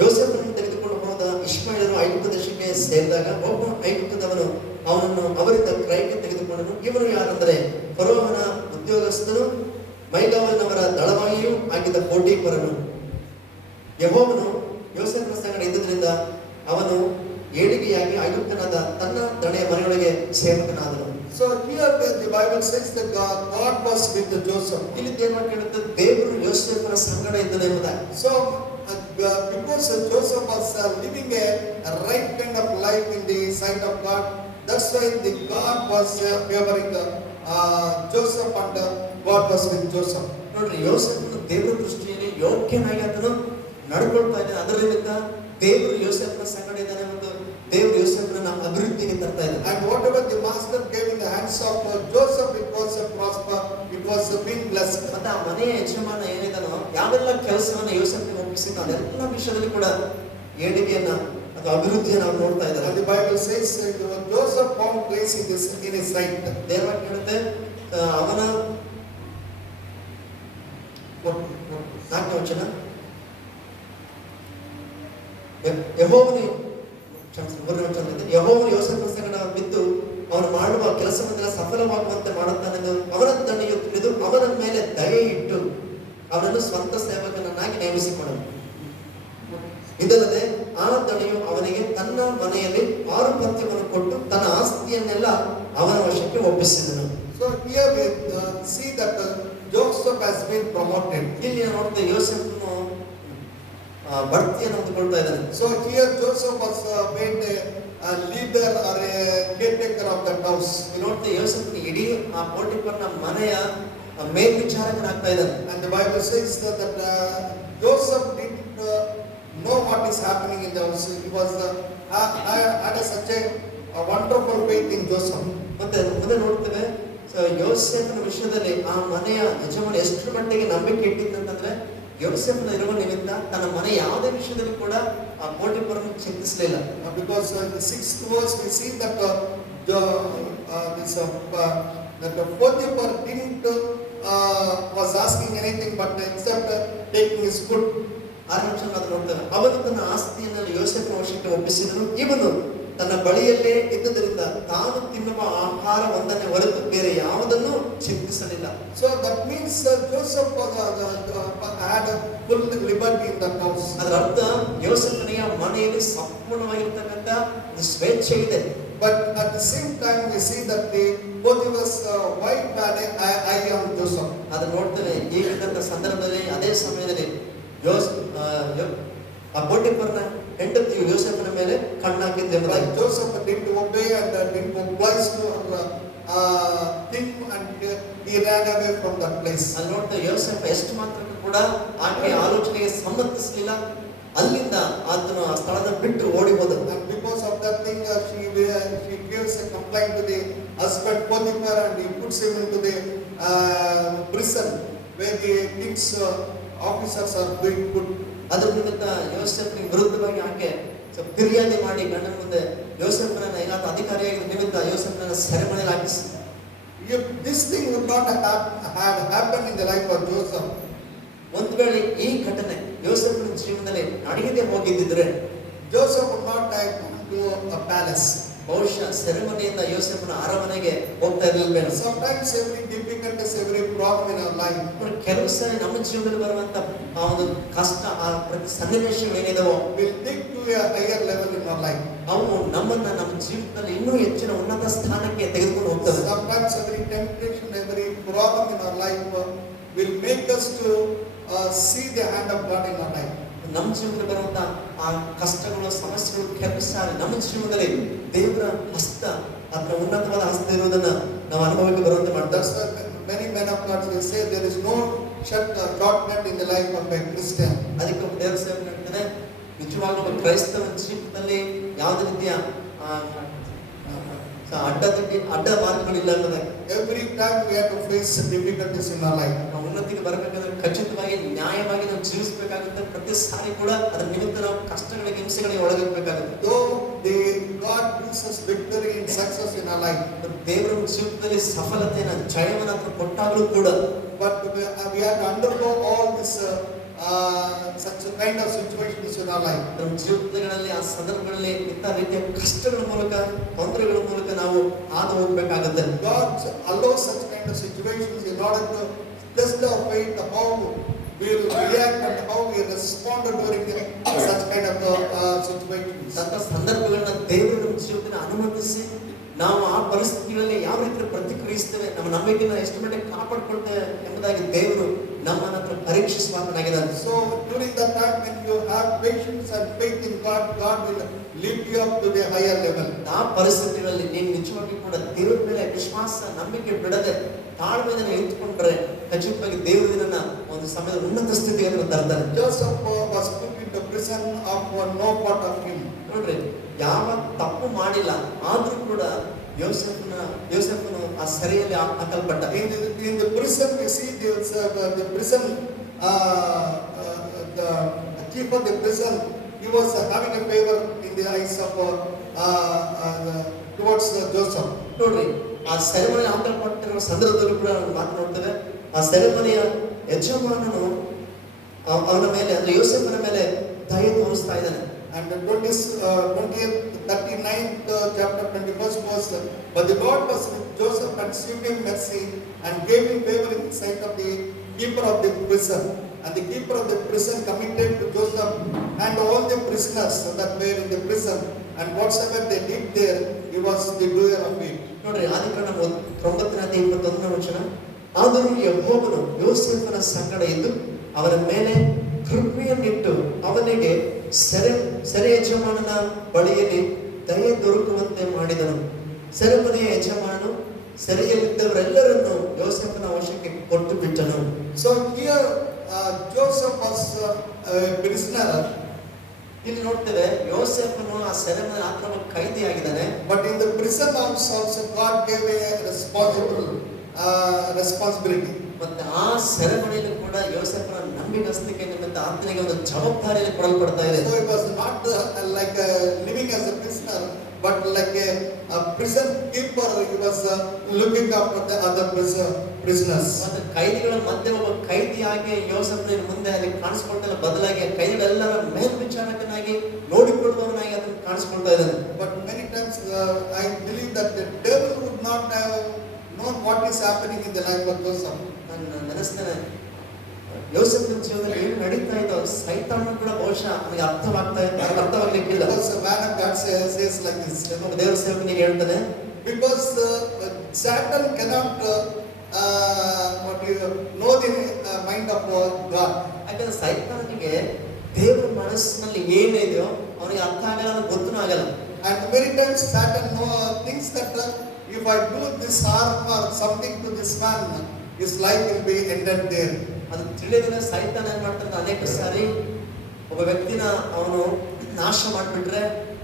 ಯೋಸೇಫನನ್ನು ತೆಗೆದುಕೊಂಡು ಹೋದ ಇಷ್ಮಾಯೇಲರು ಐಗುಪ್ತ ದೇಶಕ್ಕೆ ಸೇರಿದಾಗ ಒಬ್ಬ ಐಗುಪ್ತದವನು ಅವನನ್ನು ಅವರಿಂದ ಕ್ರಯಕ್ಕೆ ತೆಗೆದುಕೊಂಡನು. ಇವನು ಯಾರಂದರೆ ಫರೋಹನ ಉದ್ಯೋಗಸ್ಥನು, ಮೈಗಾವಲಿನವರ ದಳವಾಯಿಯೂ ಆಗಿದ್ದ ಪೋಟಿಫರನು. ಯೆಹೋವನು ಯೋಸೇಫನ ಸಂಗಡ ಇದ್ದುದರಿಂದ ಅವನು ಏಳಿಗೆಯಾಗಿ ಐಗುಪ್ತನಾದ ತನ್ನ ದಣೆಯ ಮನೆಯೊಳಗೆ ಸೇವಕನಾದನು. So here the Bible says that God was with Joseph. ಇಲ್ಲಿ ಏನು ಹೇಳುತ್ತೆ, ದೇವರು ಯೋಸೇಫನ ಸಂಗಡ ಇದ್ದನು ಎಂಬುದಾಗಿ. So because Joseph was living a right kind of life in the sight of God, that's why the God was favoring Joseph, and God was with Joseph. ನೋಡ್ರಿ, ಯೋಸೇಫನು ದೇವರ ದೃಷ್ಟಿಯಲ್ಲಿ ಯೋಗ್ಯನಾಗಿ ಆತನು ನಡ್ಕೊಳ್ತಾ ಇದ್ದಾನೆ. ಅದರ ನಿಮಿತ್ತ ದೇವರು ಯೋಸೇಫನ ಸಂಗಡ ಇದ್ದಾನೆ ಮತ್ತು ದೇವರು ಯೋಸೇಫನನ್ನ ಅಭಿವೃದ್ಧಿಗೆ ತರ್ತಾ ಇದ್ದಾನೆ. And whatever the master gave in the hands of Joseph, it was prosper, it was being blessed. ಮತ್ತೆ ಆ ಮನೆಯ ಯಜಮಾನ ಏನಿದಾನೋ ಯಾವೆಲ್ಲ ಕೆಲಸವನ್ನ ಯೋಸೇಫನಿಗೆ ಒಪ್ಪಿಸಿದ ಅದೆಲ್ಲ ವಿಷಯದಲ್ಲಿ ಕೂಡ ಏಳಿಗೆಯನ್ನ ಅಥವಾ ಅಭಿವೃದ್ಧಿಯನ್ನು ನಾವು ನೋಡ್ತಾ ಇದ್ದಾರೆ. And the Bible says Joseph found grace in his sight. ದೇವರ ಹೇಳುತ್ತೆ ಅವನ 4ನೇ ವಚನ, ಯೆಹೋವನು ಯೋಸೇಫನ ಸಂಗಡ ಬಿದ್ದು ಅವನು ಮಾಡುವ ಕೆಲಸವನ್ನೆಲ್ಲ ಸಫಲವಾಗುವಂತೆ ಮಾಡುತ್ತಾನೆಂದು ಅವನ ದಣಿಯು ತಿಳಿದು ಅವನ ಮೇಲೆ ದಯೆ ಇಟ್ಟು ಅವನನ್ನು ಸ್ವಂತ ಸೇವಕನನ್ನಾಗಿ ನೇಮಿಸಿಕೊಂಡನು. ಇದಲ್ಲದೆ ಆ ದಣಿಯು ಅವನಿಗೆ ತನ್ನ ಮನೆಯಲ್ಲಿ 6 ಪತ್ಯವನ್ನು ಕೊಟ್ಟು ತನ್ನ ಆಸ್ತಿಯನ್ನೆಲ್ಲ ಅವನ ವಶಕ್ಕೆ ಒಪ್ಪಿಸಿದನು. So here we see that Joseph has been promoted. ಇಲ್ಲಿ ನೋಡ್ತೇವೆ ಯೋಸೇಫನು ಬಡ್ತಿಯನ್ನು ಹೊಂದಿಕೊಳ್ತಾ ಇದ್ದಾನೆ. So here Joseph was made a leader or a caretaker of that house. ನೋಡ್ತೇವೆ ಯೋಸೇಫನು ಇಡೀ ಆ ಪೋಟಿಫರನ ಮನೆಯ ಮೇಲ್ವಿಚಾರಕನಾಗ್ತಾ ಇದ್ದಾನೆ. And the Bible says that Joseph didn't know what is happening in the house. He was had such a wonderful faith in Joseph. ಮತ್ತೆ ಮುಂದೆ ನೋಡ್ತೇವೆ ಯೋಸೇಫನ ವಿಷಯದಲ್ಲಿ ಆ ಮನೆಯ ಯಜಮಾನ ಎಷ್ಟು ಮಟ್ಟಿಗೆ ನಂಬಿಕೆ ಇಟ್ಟಿದ್ದಂತಂದ್ರೆ ಯೋಸೇಫನ ಇರುವ ನಿಮಿತ್ತ ತನ್ನ ಮನೆ ಯಾವುದೇ ವಿಷಯದಲ್ಲಿ ಕೂಡ ಆ ಪೋಟಿಫರನ್ನು ಚಿಂತಿಸಲಿಲ್ಲ. Because in the 6th verse we see that that Potiphar didn't was asking anything but except taking his food. 6ನೇ ವಚನ ನೋಡ್ತೇವೆ, ಅವನು ತನ್ನ ಆಸ್ತಿಯನ್ನೆಲ್ಲ ಯೋಸೇಫನ ವಶಕ್ಕೆ ಒಪ್ಪಿಸಿದನು. ಇವನು ತನ್ನ ಬಳಿಯಲ್ಲೇ ಇದ್ದುದರಿಂದ ತಾನು ತಿನ್ನುವ ಆಹಾರ ಒಂದನ್ನೇ ಹೊರತು ಬೇರೆ ಯಾವುದನ್ನು ಚಿಂತಿಸಲಿಲ್ಲ. So that means Joseph had a full liberty in that house. ಅದರ ಅರ್ಥ ಯೋಸೇಫನಿಗೆ ಮನೆಯಲ್ಲಿ ಸಂಪೂರ್ಣವಾಗಿರ್ತಕ್ಕಂಥ ಸ್ವೇಚ್ಛೆ ಇದೆ. But at the same time, we see that the Potiphar's wife had an eye on Joseph. ಅದನ್ನ ನೋಡ್ತೇವೆ. ಈಗಿದ್ದಂಥ ಸಂದರ್ಭದಲ್ಲಿ ಅದೇ ಸಮಯದಲ್ಲಿ ಆ ಪೋಟಿಫರನ ಹೆಂಡತಿಯು ಯೋಸೇಫನ ಮೇಲೆ ಕಣ್ಣಾಕಿದ್ದು ಎಂಬುದಾಗಿ. But Joseph didn't obey and didn't oblige to her thing, and he ran away from that place. ಅಲ್ಲಿ ನೋಡ್ತಾ ಯೋಸೇಫ ಎಷ್ಟು ಮಾತ್ರಕ್ಕೂ ಕೂಡ ಆಕೆಯ ಆಲೋಚನೆಗೆ ಸಮ್ಮತಿಸಲಿಲ್ಲ. ಅಲ್ಲಿಂದ ಆತನು ಆ ಸ್ಥಳದ ಬಿಟ್ಟು ಓಡಿ ಹೋದ. And because of that thing, she gives a complaint to the husband Potiphar, and he puts him into the prison where the king's officers are being put. ಅದರ ನಿಮಿತ್ತ ಯೋಸೇಫನಿಗೆ ವಿರುದ್ಧವಾಗಿ ಆಕೆ ಫಿರ್ಯಾದಿ ಮಾಡಿ ಗಂಡನ ಮುಂದೆ ಯೋಸೇಫನನ್ನ ಈಗಾತ ಅಧಿಕಾರಿಯಾಗಿದ್ದ ನಿಮಿತ್ತ ಯೋಸೇಫನನ್ನ ಸೆರೆಮನೆಯಲ್ಲಿ ಹಾಕಿಸಿ. If this thing would not have happened in the life of Joseph, ಒಂದು ವೇಳೆ ಈ ಘಟನೆ ಯೋಸೇಫನ ಜೀವನದಲ್ಲಿ ನಡೆಯದೆ ಹೋಗಿದ್ದಿದ್ರೆ Joseph would not have gone to a palace. ಬಹುಶಃ ಸೆರೆಮನೆಯಿಂದ ಯೋಸೇಫನ ಅರಮನೆಗೆ ಹೋಗ್ತಾ ಇರಲಿಲ್ಲ. Sometimes every difficulties, every problem in our life, ಕೆಲವು ಸಾರಿ ನಮ್ಮ ಜೀವನದಲ್ಲಿ ಬರುವಂತ ಆ ಒಂದು ಕಷ್ಟ, ಆ ಪ್ರತಿ ಸನ್ನಿವೇಶಗಳು ಏನಿದಾವೋ will take to a higher level in our life. ಅವು ನಮ್ಮನ್ನ ನಮ್ಮ ಜೀವಿತದಲ್ಲಿ ಇನ್ನೂ ಹೆಚ್ಚಿನ ಉನ್ನತ ಸ್ಥಾನಕ್ಕೆ ತೆಗೆದುಕೊಂಡು ಹೋಗ್ತದೆ. Sometimes every temptation, every problem in our life will make us to see the hand of God in our life. ನಮ್ಮ ಜೀವನದಲ್ಲಿ ಬರುವಂತ ಆ ಕಷ್ಟಗಳು, ಸಮಸ್ಯೆಗಳು ಕೆಲವು ಸಾರಿ ನಮ್ಮ ಜೀವನದಲ್ಲಿ ದೇವರ ಹಸ್ತ ಅಥವಾ ಉನ್ನತವಾದ ಹಸ್ತ ಇರುವುದನ್ನ ನಾವು ಅನುಭವಕ್ಕೆ ಬರುವಂತೆ ಮಾಡ್ತಾರೆ. That's why many men of God will say there is no shortcut in the life of a Christian. ಅದಕ್ಕೆ ಒಬ್ಬ ದೇವರ ಸೇವಕನು ಹೇಳ್ತಾನೆ, ನಿಜವಾಗ್ಲೂ ಒಬ್ಬ ಕ್ರೈಸ್ತನ ಜೀವಿತದಲ್ಲಿ ಯಾವುದೇ ರೀತಿಯ ಅಡ್ಡ ಮಾರ್ಗಗಳಿಲ್ಲ ಅನ್ನೋದಾಗಿ. Every time we have to face difficulties in our life. ನಾವು ಉನ್ನತಿಗೆ ಬರಬೇಕಾದ್ರೆ ಖಚಿತವಾಗಿ ನ್ಯಾಯವಾಗಿ ನಾವು ಜೀವಿಸಬೇಕಾಗುತ್ತೆ. ಪ್ರತಿ ಸಾರಿ ಕೂಡ ಅದರ ನಿಮಿತ್ತ ನಾವು ಕಷ್ಟಗಳಿಗೆ, ಹಿಂಸೆಗಳಿಗೆ ಒಳಗಾಗಬೇಕಾಗುತ್ತೆ. Though God gives us victory and success in our life, ದೇವರ ಜೀವಿತದಲ್ಲಿ ಸಫಲತೆಯನ್ನು, ಜಯವನ್ನು ಕೊಟ್ಟಾಗಲೂ ಕೂಡ, but we have to undergo all this such a kind of situations in our life. ನಮ್ಮ ಜೀವಿತಗಳಲ್ಲಿ ಆ ಸಂದರ್ಭಗಳಲ್ಲಿ ಇಂಥ ರೀತಿಯ ಕಷ್ಟಗಳ ಮೂಲಕ, ತೊಂದರೆಗಳ ಮೂಲಕ ನಾವು ಹಾದು ಹೋಗಬೇಕಾಗುತ್ತೆ. God allows such kind of situations in order to test our faith, how we will react and how we respond during such kind of situations. ಅಂತ ಸಂದರ್ಭಗಳನ್ನ ದೇವರು ನಮ್ಮ ಜೀವಿತದಲ್ಲಿ ಅನುಮತಿಸಿ ನಾವು ಆ ಪರಿಸ್ಥಿತಿಗಳಲ್ಲಿ ಯಾವ ರೀತಿ ಪ್ರತಿಕ್ರಿಯಿಸ್ತೇವೆ, ನಮ್ಮ ನಂಬಿಕೆಯನ್ನು ಎಷ್ಟು ಮಟ್ಟಿಗೆ ಕಾಪಾಡಿಕೊಳ್ತೇವೆ ಎಂಬುದಾಗಿ ದೇವರು ನಮ್ಮನ್ನ ಪರೀಕ್ಷಿಸುವಾತನಾಗಿದ್ದಾನೆ. So during that time when you have patience and faith in God, God will lift you up to the higher level. ಆ ಪರಿಸ್ಥಿತಿಗಳಲ್ಲಿ ನೀನು ನಿಜವಾಗಿ ಕೂಡ ದೇವರ ಮೇಲೆ ವಿಶ್ವಾಸ, ನಂಬಿಕೆ ಬಿಡದೆ ತಾಳ್ಮೆಯಿಂದ ನಿಂತುಕೊಂಡ್ರೆ ಖಚಿತವಾಗಿ ದೇವರು ನಿನ್ನನ್ನ ಒಂದು ಸಮಯದ ಉನ್ನತ ಸ್ಥಿತಿಗೆ ತರ್ತಾನೆ. Joseph was put into prison of no part of him. ನೋಡ್ರಿ, ಯಾವ ತಪ್ಪು ಮಾಡಿಲ್ಲ ಆದ್ರೂ ಕೂಡ ಯೋಸೇಫನು ಆ ಸೆರೆಯಲ್ಲಿ ಹಾಕಲ್ಪಟ್ಟ. In the prison we see the prison the chief of the prison, he was having a favor in the eyes of towards Joseph. ನೋಡ್ರಿ, ಆ ಸೆರೆಮನೆಯಲ್ಲಿ ಹಾಕಲ್ಪಟ್ಟಿರುವ ಸಂದರ್ಭದಲ್ಲೂ ಕೂಡ ನಾವು ಮಾತನಾಡ್ತೇವೆ. ಆ ಸೆರೆಮನೆಯ ಯಜಮಾನನು ಅವನ ಮೇಲೆ, ಅಂದ್ರೆ ಯೋಸೇಫನ ಮೇಲೆ ದಯೆ ತೋರಿಸ್ತಾ ಇದ್ದಾನೆ. And the 39th chapter 21st verse, but the Lord was with Joseph and shewed him mercy and gave him favor in the sight of the keeper of the prison. And the keeper of the prison committed to Joseph and all the prisoners that were in the prison, and whatsoever they did there, he was the doer of it. ನೋಡ್ರಿ, ಆದಿಕಾಂಡ 9:21 ಆದರೂ ಯೆಹೋವನು ಯೋಸೇಫನ ಸಂಗಡ ಇದ್ದು ಅವನ ಮೇಲೆ ಕೃಪೆಯನ್ನಿಟ್ಟು ಅವನಿಗೆ ಸೆರೆ ಯಜಮಾನನ ಬಳಿಯಲ್ಲಿ ದಯೆ ದೊರಕುವಂತೆ ಮಾಡಿದನು. ಸೆರೆಮನೆಯ ಯಜಮಾನನು ಸೆರೆಯಲ್ಲಿದ್ದವರೆಲ್ಲರನ್ನು ಯೋಸೇಫನ ವಶಕ್ಕೆ ಕೊಟ್ಟು ಬಿಟ್ಟನು. So here Joseph was a prisoner. ಇಲ್ಲಿ ನೋಡ್ತೇವೆ, ಯೋಸೇಫನು ಆ ಸೆರೆಮನೆ ಆತನ ಕೈದಿಯಾಗಿದ್ದಾನೆ. But in the prison house also God gave a responsibility. ಮತ್ತೆ ಆ ಸೆರೆಮನೆಯಲ್ಲಿ ಕೂಡ ಯೋಸೇಫನ ನಂಬಿಗಸ್ತಿಕೆ ನಿಮಿತ್ತ ಆತನಿಗೆ ಒಂದು ಜವಾಬ್ದಾರಿಯಲ್ಲಿ ಕೊಡಲ್ಪಡ್ತಾ ಇದೆ. So it was not like living as a prisoner, but like a prison keeper. He was looking after the other prisoners. ಮತ್ತೆ ಕೈದಿಗಳ ಮಧ್ಯೆ ಒಬ್ಬ ಕೈದಿಯಾಗಿ ಯೋಸೇಫನ ಮುಂದೆ ಅಲ್ಲಿ ಕಾಣಿಸಿಕೊಳ್ತಾ ಬದಲಾಗಿ ಕೈದಿಗಳೆಲ್ಲರ ಮೇಲ್ವಿಚಾರಕನಾಗಿ ನೋಡಿಕೊಳ್ಳುವವನಾಗಿ ಅದನ್ನು ಕಾಣಿಸಿಕೊಳ್ತಾ ಇದ್ದಾನೆ. But many times I believe that the devil would not have known what is happening in the life of Joseph. ನಾನು ನೆನೆಸ್ತೇನೆ, ಯೋಸೇಫನ ಜೀವನದಲ್ಲಿ ಏನು ನಡೀತಾ ಇದ್ದೋ ಸೈತಾನ ಕೂಡ ಬಹುಶಃ ಅವನಿಗೆ ಅರ್ಥವಾಗ್ಲಿಕ್ಕಿಲ್ಲ. Because the man of God says like this. ಒಬ್ಬ ದೇವರ ಸೇವಕನಿಗೆ ಹೇಳ್ತಾನೆ, Because Satan cannot know the mind of God. ಯಾಕಂದ್ರೆ ಸೈತಾನನಿಗೆ ದೇವರ ಮನಸ್ಸಿನಲ್ಲಿ ಏನಿದೆಯೋ ಅವನಿಗೆ ಅರ್ಥ ಆಗಲ್ಲ, ಅದು ಗೊತ್ತೂ ಆಗಲ್ಲ. And many times Satan thinks that if I do this harm or something to this man, his life will be ended there. ಅದು ತಿಳಿದಿಲ್ಲ ಸೈತಾನ ಏನ್ ಮಾಡ್ತಾನೆ, ಅನೇಕ ಸಾರಿ ಒಬ್ಬ ವ್ಯಕ್ತಿನ ಅವನು ನಾಶ ಮಾಡಿಬಿಟ್ರೆ,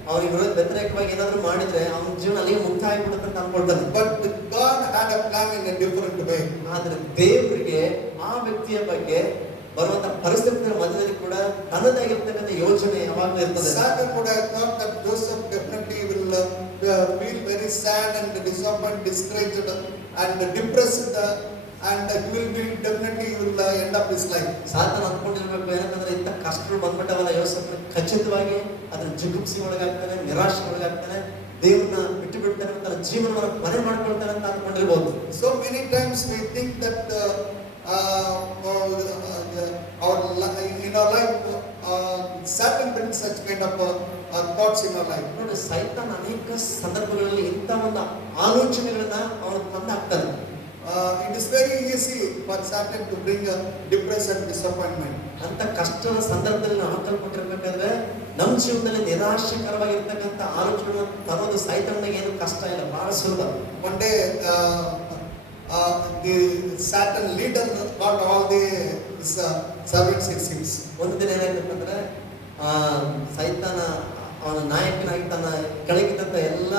ಅವನಿಗೆ ವಿರುದ್ಧ ವ್ಯತಿರೇಕವಾಗಿ ಏನಾದ್ರು ಮಾಡಿದ್ರೆ ಅವನ ಜೀವನ ಅಲ್ಲಿಗೆ ಮುಕ್ತಾಯ ಆಗ್ಬಿಡುತ್ತೆ ಅಂತ ಅನ್ಕೊಳ್ತಾನೆ. But God had a plan in a different way. ಆದ್ರೆ ದೇವರಿಗೆ ಆ ವ್ಯಕ್ತಿಯ ಬಗ್ಗೆ ಬರುವಂತ ಪರಿಸ್ಥಿತಿಗಳ ಮಧ್ಯದಲ್ಲಿ ಕೂಡ ತನ್ನದಾಗಿರ್ತಕ್ಕಂಥ ಯೋಜನೆ ಯಾವಾಗಲೂ ಇರ್ತದೆ. Satan would have thought that Joseph definitely will feel very sad and disappointed, discouraged and depressed, and he will end up his life. ಸಾತಾನ ಅಂದ್ಕೊಂಡಿರ್ಬೇಕು ಏನಂತಂದ್ರೆ ಇಂಥ ಕಷ್ಟಗಳು ಬಂದ್ಬಿಟ್ಟವಲ್ಲ ಯೋಸೇಫನ, ಖಚಿತವಾಗಿ ಅದನ್ನ ಜಿಗುಪ್ಸಿ ಒಳಗಾಗ್ತಾನೆ, ನಿರಾಶೆ ಒಳಗಾಗ್ತಾನೆ, ದೇವ್ರನ್ನ ಬಿಟ್ಟು ಬಿಡ್ತಾನೆ, ತನ್ನ ಜೀವನವನ್ನು ಮನೆ ಮಾಡ್ಕೊಳ್ತಾನೆ ಅಂತ ಅಂದ್ಕೊಂಡಿರ್ಬೋದು. So many times we think that in our life Satan brings such kind of thoughts in our life. ನೋಡಿ, ಸೈತಾನ ಅನೇಕ ಸಂದರ್ಭಗಳಲ್ಲಿ ಇಂಥ ಒಂದು ಆಲೋಚನೆಗಳನ್ನ ಅವನು ತಂದಾಕ್ತಾನೆ. It is very easy for Satan to bring a depression, disappointment. ಅಂತ ಕಷ್ಟದ ಸಂದರ್ಭದಲ್ಲಿ ನಾವು ಹಾಕಲ್ಪಟ್ಟಿರ್ಬೇಕಾದ್ರೆ ನಮ್ಮ ಜೀವನದಲ್ಲಿ ನಿರಾಶಕರವಾಗಿರ್ತಕ್ಕಂಥ ಆಲೋಚನೆಗಳನ್ನು ತರೋದು ಸೈತಾನಿಗೆ ಏನು ಕಷ್ಟ ಇಲ್ಲ, ಬಹಳ ಸುಲಭ. One day the Satan leader got all the servants, it seems. ಒಂದು ದಿನ ಏನಾಯ್ತಂದ್ರೆ ಸೈತಾನ ಅವನ ನಾಯಕನಾಗಿ ತನ್ನ ಕೆಳಗಿದ್ದಂಥ ಎಲ್ಲ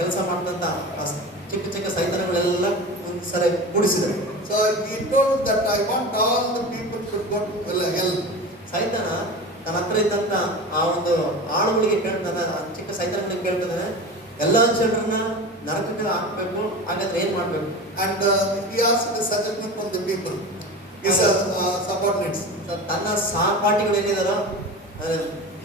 ಕೆಲಸ ಮಾಡಿದಂಥ ಚಿಕ್ಕ ಚಿಕ್ಕ ಸೈತಾನಗಳೆಲ್ಲ ಒಂದು ಸರಿ ಕೂಡಿಸಿದರು. So he told that I want all the people to go to hell. ಸೈತಾನ ತನ್ನ ಹತ್ರ ಇದ್ದಂಥ ಆ ಒಂದು ಆಳುಗಳಿಗೆ ಕೇಳ್ತಾನೆ, ಚಿಕ್ಕ ಸೈತಾನಗಳಿಗೆ ಕೇಳ್ತಾನೆ, ಎಲ್ಲಾ ಜನರನ್ನ ನರಕಕ್ಕೆ ಹಾಕಬೇಕು, ಹಾಗಾದ್ರೆ ಏನ್ ಮಾಡ್ಬೇಕು? And he asked the suggestion from the people, his subordinates. ತನ್ನ ಸಹಪಾಠಿಗಳು ಏನಿದಾರೋ,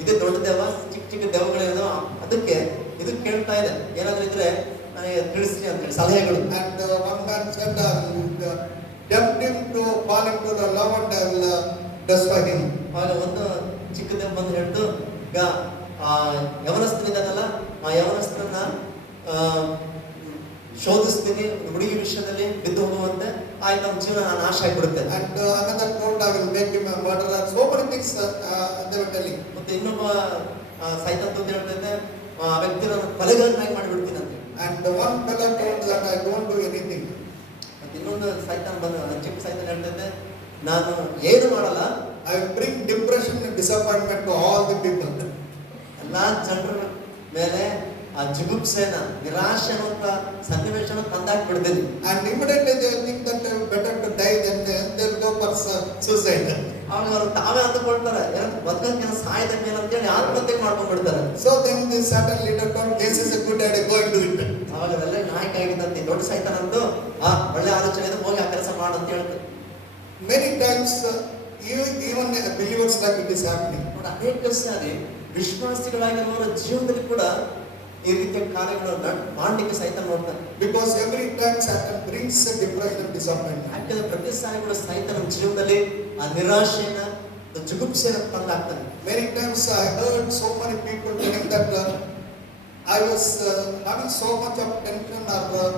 ಇದೇ ದೊಡ್ಡ ದೇವ, ಚಿಕ್ಕ ಚಿಕ್ಕ ದೇವಗಳೇನೋ ಅದಕ್ಕೆ ಇದು ಕೇಳ್ತಾ ಇದೆ, ಏನಾದ್ರೂ ಇದ್ರೆ ನನಗೆ ತಿಳಿಸ್ರಿ ಅಂತ ಹೇಳಿ ಸಲಹೆಗಳು. And one man said, tempt him to fall into the love and I will destroy him. ಆಗ ಒಂದು ಚಿಕ್ಕ ದೇವ ಬಂದು ಹೇಳ್ತು, ಈಗ ಯವನಸ್ಥನಿದ್ದಾನಲ್ಲ, ಆ ಯವನಸ್ಥನನ್ನ ಶೋಧಿಸ್ತೀನಿ, ಹುಡುಗಿ ವಿಷಯದಲ್ಲಿ ಬಿದ್ದು ಹೋಗುವಂತೆ, ಆಯ್ತು ನಮ್ಮ ಜೀವನ ನಾಶ ಆಗಿಬಿಡುತ್ತೆ. And another told I will make him a murderer. So many things they were telling. ಮತ್ತೆ ಇನ್ನೊಬ್ಬ ಸೈತಾನ ಅಂತ ಹೇಳ್ತೈತೆ, ಆ ವ್ಯಕ್ತಿನ ಕೊಲೆಗಾರನಾಗಿ ಮಾಡಿಬಿಡ್ತೀನಿ ಅಂತ. And one fellow told that I don't do anything. ಮತ್ತೆ ಇನ್ನೊಂದು ಸೈತಾನ ಬಂದು, ಚಿಕ್ಕ ಸೈತಾನ ಹೇಳ್ತೈತೆ, ನಾನು ಏನು ಮಾಡಲ್ಲ, I will bring depression and disappointment to all the people. ಎಲ್ಲಾ ಜನರ ಮೇಲೆ ಆ ಜಿಗುಪ್ಸೆನ, ನಿರಾಶೆ ಅನ್ನುವಂತ ಸನ್ನಿವೇಶನ ತಂದಾಕ್ಬಿಡ್ತೀನಿ. And immediately they think that better to die than they will go for suicide. ಆವಾಗ ಅವರು ತಾವೇ ಅಂದುಕೊಳ್ತಾರೆ, ಬದುಕಕ್ಕೆ ಸಾಯ್ದಂಗೆ ಅಂತೇಳಿ ಆತ್ಮಹತ್ಯೆ ಮಾಡ್ಕೊಂಡ್ಬಿಡ್ತಾರೆ. So then the Satan leader told, this is a good idea, go and do it. ಅವಾಗ ಅವೆಲ್ಲ ನಾಯಕ ಆಗಿದ್ದಂತೆ ದೊಡ್ಡ ಸೈತಾನ ಅಂದು, ಒಳ್ಳೆ ಆಲೋಚನೆ ಇದೆ, ಹೋಗಿ ಆ ಕೆಲಸ ಮಾಡು ಅಂತ ಹೇಳ್ತಾರೆ. Many times even believers like it is happening. ನೋಡಿ, ಅನೇಕ ಸಾರಿ ವಿಶ್ವಾಸಿಗಳಾಗಿರುವವರ ಜೀವನದಲ್ಲಿ ಕೂಡ ಈ ರೀತಿಯ ಕಾರ್ಯಗಳನ್ನು ಮಾಡಲಿಕ್ಕೆ ಸೈತಾನ ನೋಡ್ತಾನೆ. Because every time Satan brings a depression, disappointment. ಯಾಕಂದ್ರೆ ಪ್ರತಿ ಸಾರಿ ಕೂಡ ಸೈತಾನ ಜೀವನದಲ್ಲಿ ಆ ನಿರಾಶೆಯನ್ನ, ಜುಗುಪ್ಸೆಯನ್ನು ತಂದಾಕ್ತಾನೆ. Many times I heard so many people telling that I was having so much of tension or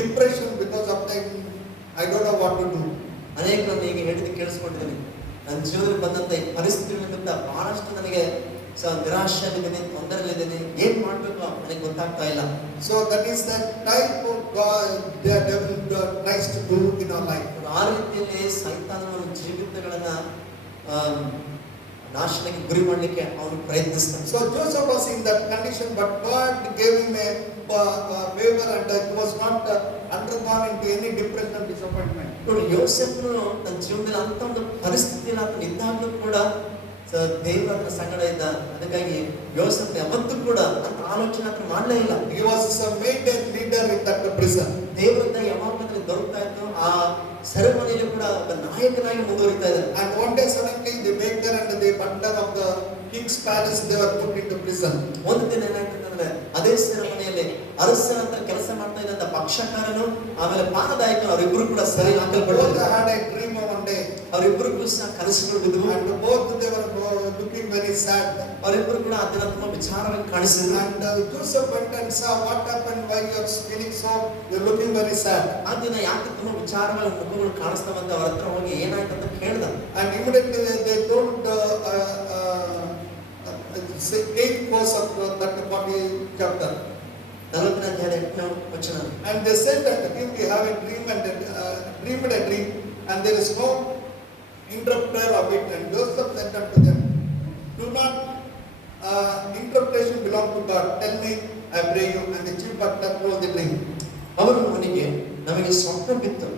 depression because of that I don't know what to do. ಅನೇಕರು ಈಗ ಹೇಳಿದ ಕೇಳಿಸ್ಕೊಂಡಿದ್ದೀನಿ, ನನ್ನ ಜೀವನದಲ್ಲಿ ಬಂದಂತ ಈ ಪರಿಸ್ಥಿತಿಗಳಿಂದ ಬಹಳಷ್ಟು ನನಗೆ ನಿರಾಶೆಯಲ್ಲಿದ್ದೀನಿ, ತೊಂದರೆಯಲ್ಲಿದ್ದೀನಿ, ಏನ್ ಮಾಡ್ಬೇಕು ನನಗೆ ಗೊತ್ತಾಗ್ತಾ ಇಲ್ಲ. So that is the type of God the devil tries to do in our life. ಆ ರೀತಿಯಲ್ಲಿ ಸೈತಾನನ ಜೀವಿತಗಳನ್ನ ನಾಶನಕ್ಕೆ ಗುರಿ ಮಾಡಲಿಕ್ಕೆ ಅವನು ಪ್ರಯತ್ನಿಸ್ತಾನೆ. So Joseph was in that condition, but God gave him a favor and he was not undergone into any depression and disappointment. ನೋಡಿ, ಯೋಸೇಫನು ತನ್ನ ಜೀವನದಲ್ಲಿ ಅಂತ ಒಂದು ಪರಿಸ್ಥಿತಿಯಲ್ಲಿ ಆತನ ಇದ್ದಾಗಲೂ ಕೂಡ ದೇವರ ಹತ್ರ ಸಂಗಡ ಇದ್ದ. ಅದಕ್ಕಾಗಿ ಯೋಸೇಫ್ ಯಾವತ್ತೂ ಕೂಡ ಅಂತ ಆಲೋಚನೆ ಹತ್ರ ಮಾಡಲೇ ಇಲ್ಲ. He was made a leader in that prison. ದೇವರಿಂದ ಯಾವಾಗಲೂ ದೊರಕ್ತಾ ಇತ್ತು, ಆ ಸೆರೆಮನೆಯಲ್ಲಿ ಕೂಡ ಒಬ್ಬ ನಾಯಕನಾಗಿ ಮುಂದುವರಿತಾ ಇದ್ದಾರೆ. And one day suddenly the baker and the butler of the king's palace they were put into prison. ಒಂದು ದಿನ ಏನಾಗ್ತದೆ, ಅದೇ ಸೆರೆಮನೆಯಲ್ಲಿ ಅರಸನ ಹತ್ರ ಕೆಲಸ ಮಾಡ್ತಾ ಇದ್ದಂತ ಪಕ್ಷಕಾರನು ಆಮೇಲೆ ಪಾನದಾಯಕನು ಅವರಿಬ್ಬರು ಕೂಡ ಸೆರೆಗೆ ಹಾಕಲ್ಪಟ್ಟರು. Both had a dream one day. ಅವರಿಬ್ಬರಿಗೂ ಸಹ ಕನಸುಗಳು ಬಿದ್ದವು. And both they were looking very sad. ಅವರಿಬ್ಬರು ಕೂಡ ಆ ದಿನ ತುಂಬಾ ವಿಚಾರವಾಗಿ ಕಾಣಿಸಿದ್ರು. And Joseph went and saw what happened, why you are feeling so, you are looking very sad. ಆ ದಿನ ಯಾಕೆ ತುಂಬಾ ವಿಚಾರವಾಗಿ ಮುಖಗಳು ಕಾಣಿಸ್ತಾವಂತ ಅವ್ರ ಹತ್ರ ಹೋಗಿ ಏನಾಯ್ತು ಅಂತ ಕೇಳ್ದ. And immediately they told 8 verse of that 40 chapter. 40ನೇ ಅಧ್ಯಾಯ 8ನೇ ವಚನ. And they said that him we have a dream and dreamed a dream, and there is no interpreter of it. And Joseph said unto them, do not interpretation belong to God. Tell me, I pray you. And the chief butler told the dream. ಅವರು ಅವನಿಗೆ ನಮಗೆ ಸ್ವಪ್ನ ಬಿತ್ತು,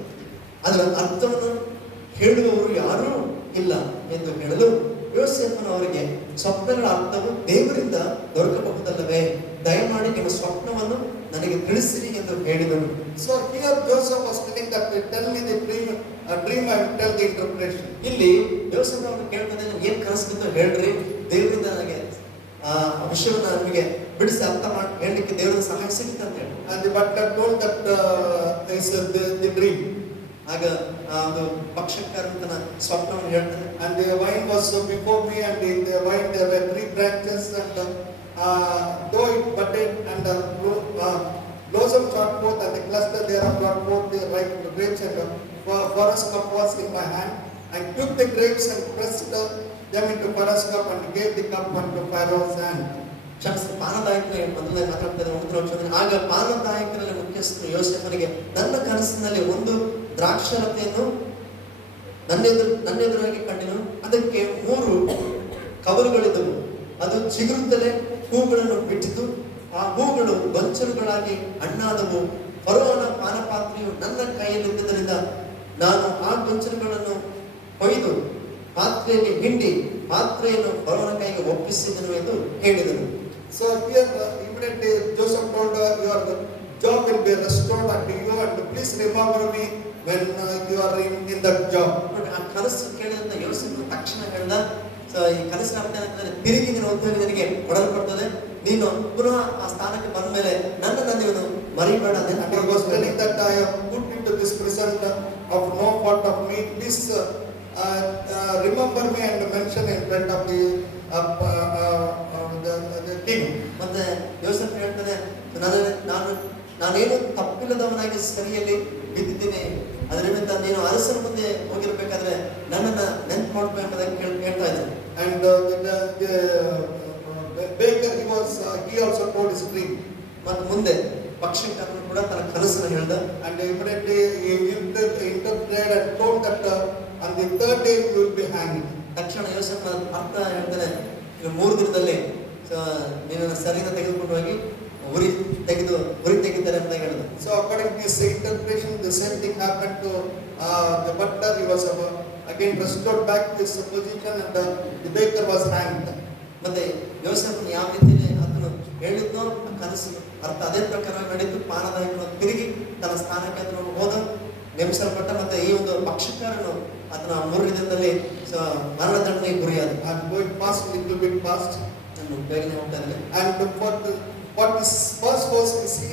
ಅದರ ಅರ್ಥವನ್ನು ಹೇಳುವವರು ಯಾರೂ ಇಲ್ಲ ಎಂದು ಹೇಳಲು ಯೋಸೇಫನು ಅವರಿಗೆ ಸ್ವಪ್ನಗಳ ಅರ್ಥವು ದೇವರಿಂದ ದೊರಕಬಹುದಲ್ಲವೇ, ದಯಮಾಡಿ ನಿಮ್ಮ ಸ್ವಪ್ನವನ್ನು ನನಗೆ ತಿಳಿಸಿರಿ ಎಂದು ಹೇಳಿದನು. So here Joseph was telling that tell me the dream I will tell the interpretation. ಇಲ್ಲಿ ಯೋಸೇಫ ಅವರು ಕೇಳ್ತಾನೆ, ಏನ್ ಕನಸು ಬಿತ್ತು ಹೇಳ್ರಿ, ದೇವರಿಂದ ನನಗೆ ಆ ವಿಷಯವನ್ನ ನಮಗೆ ಬಿಡಿಸಿ ಅರ್ಥ ಮಾಡಿ ಹೇಳಲಿಕ್ಕೆ ದೇವರ ಸಹಾಯ ಸಿಗುತ್ತೆ ಅಂತ ಹೇಳಿ. And the butler told that is the dream. ಆಗ ಒಂದು ಭಕ್ಷಕಾರನ ಸ್ವಪ್ನವನ್ನು ಹೇಳ್ತಾನೆ. And the vine was before me, and in the vine there were 3 branches, and though it budded and blossom shot forth, and the cluster thereof brought forth the ripe grapes, and forest cup was in my hand. I took the grapes and pressed them into forest cup and gave the cup unto Pharaoh's hand. ಕ್ಷಮಿಸಿ, ಪಾನದಾಯಕನ ಮೊದಲನೇ ಮಾತಾಡ್ತಾರೆ 9ನೇ ವಚನದಲ್ಲಿ. ಆಗ ಪಾನದಾಯಕರಲ್ಲಿ ಮುಖ್ಯಸ್ಥರು ಯೋಸೇಫನಿಗೆ, ನನ್ನ ಕನಸಿನಲ್ಲಿ ಒಂದು ದ್ರಾಕ್ಷಾರತೆಯನ್ನು ನನ್ನೆದುರಾಗಿ ಕಂಡೆನು, ಅದಕ್ಕೆ 3 ಕವಲುಗಳಿದ್ದವು, ಅದು ಚಿಗುರುತ್ತಲೇ ಹೂಗಳನ್ನು ಬಿಟ್ಟಿತು, ಆ ಹೂಗಳು ಗೊಂಚಲುಗಳಾಗಿ ಹಣ್ಣಾದವು. ಫರೋಹನ ಪಾನಪಾತ್ರೆಯು ನನ್ನ ಕೈಯಲ್ಲಿದ್ದರಿಂದ ನಾನು ಆ ಗೊಂಚಲುಗಳನ್ನು ಕೊಯ್ದು ಪಾತ್ರೆಯಲ್ಲಿ ಹಿಂಡಿ ಪಾತ್ರೆಯನ್ನು ಫರೋಹನ ಕೈಗೆ ಒಪ್ಪಿಸಿದನು ಎಂದು ಹೇಳಿದನು. So here immediately Joseph told your job will be restored unto you, and please remember me when you are in that job. ಆ ಕನಸು ಕೇಳಿದಂತ ಯೋಸೇಫನು ತಕ್ಷಣ ಹೇಳಿದ, ಈ ಕನಸಿನ ಅರ್ಥ ಏನಂತಂದ್ರೆ, ತಿರುಗಿ ನಿನ್ನ ಉದ್ಯೋಗ ನಿನಗೆ ಕೊಡಲ್ಪಡ್ತದೆ, ನೀನು ಪುನಃ ಆ ಸ್ಥಾನಕ್ಕೆ ಬಂದ ಮೇಲೆ ನನ್ನನ್ನು ನೀನು ಮರಿಬೇಡ. And he was telling that I have put into this prison of no fault of me. Please remember me and mention in front of the king. ಮತ್ತೆ ಯೋಸೇಫ ಹೇಳ್ತಾನೆ, ನಾನೇನು ತಪ್ಪಿಲ್ಲದವನಾಗಿ ಸರಿಯಲ್ಲಿ ಬಿದ್ದಿದ್ದೀನಿ, ಅದರ ನಿಮಿತ್ತ ನೀನು ಅರಸನ ಮುಂದೆ ಹೋಗಿರ್ಬೇಕಾದ್ರೆ ನನ್ನನ್ನ ನೆನ್ಪು ಮಾಡ್ಬೇಕಂತ ಹೇಳ್ತಾ ಇದ್ದಾನೆ. And the baker he also told his dream. ಮತ್ತೆ ಮುಂದೆ ಪಕ್ಷಕಾರನು ಕೂಡ ತನ್ನ ಕನಸನ್ನು ಹೇಳ್ದ. And immediately he interpreted and told that on the 3rd day you will be hanged. ತಕ್ಷಣ ಯೋಸೇಫನ ಅರ್ಥ ಹೇಳ್ತಾನೆ, 3 ದಿನದಲ್ಲಿ ನಿನ್ನನ್ನು ಸರಿನ ತೆಗೆದುಕೊಂಡು ಹೋಗಿ ಉರಿ ತೆಗಿತಾರೆ ಅಂತ ಹೇಳಿದ. So according to this interpretation, the same thing happened to the butler. He was again restored back to his position, and the baker was hanged. ಮತ್ತೆ ಯೋಸೇಫನು ಯಾವ ರೀತಿಯಲ್ಲಿ ಅದನ್ನು ಹೇಳಿದ್ನೋ ಕನಸು ಅರ್ಥ ಅದೇ ಪ್ರಕಾರ ನಡೀತು. ಪಾನದಾಯಕನು ತಿರುಗಿ ತನ್ನ ಸ್ಥಾನಕ್ಕೆ ಅದನ್ನು ಹೋದ, ನೇಮಿಸಲ್ಪಟ್ಟ. ಮತ್ತೆ ಈ ಒಂದು ಪಕ್ಷಕಾರನು ಅದನ್ನ 3 ದಿನದಲ್ಲಿ ಮರಣದಂಡನೆಗೆ ಗುರಿಯಾದ. I'm going fast, little bit fast. ನಾನು ಬೇಗನೆ ಹೋಗ್ತಾ ಇದ್ದೇನೆ. And what this first verse we see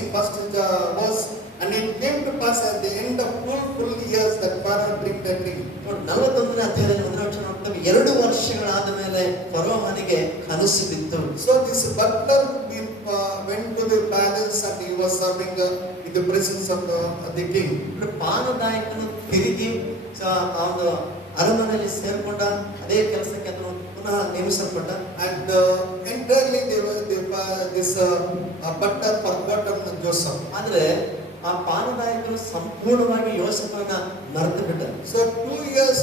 in first verse, and it came to pass at the end of full years that Pharaoh dreamed a dream. 41ನೇ ಅಧ್ಯಾಯದಲ್ಲಿ 1ನೇ ವಚನ ನೋಡ್ತೇವೆ, 2 ವರ್ಷಗಳಾದ ಮೇಲೆ ಫರೋಹನಿಗೆ ಕನಸು ಬಿತ್ತು. So this butler went to the palace, and he was serving in the presence of the king. ಪಾನದಾಯಕನು ತಿರುಗಿ ಅವನು ಅರಮನೆಯಲ್ಲಿ ಸೇರ್ಕೊಂಡ, ಅದೇ ಕೆಲಸಕ್ಕೆ ಅದನ್ನು ಪುನಃ ನೇಮಿಸಲ್ಪಟ್ಟ. And entirely this butler forgotten Joseph. ಆದ್ರೆ ಆ ಪಾನದಾಯಕನು ಸಂಪೂರ್ಣವಾಗಿ ಯೋಸೇಫನನ್ನ ಮರೆತು ಬಿಟ್ಟ. So 2 years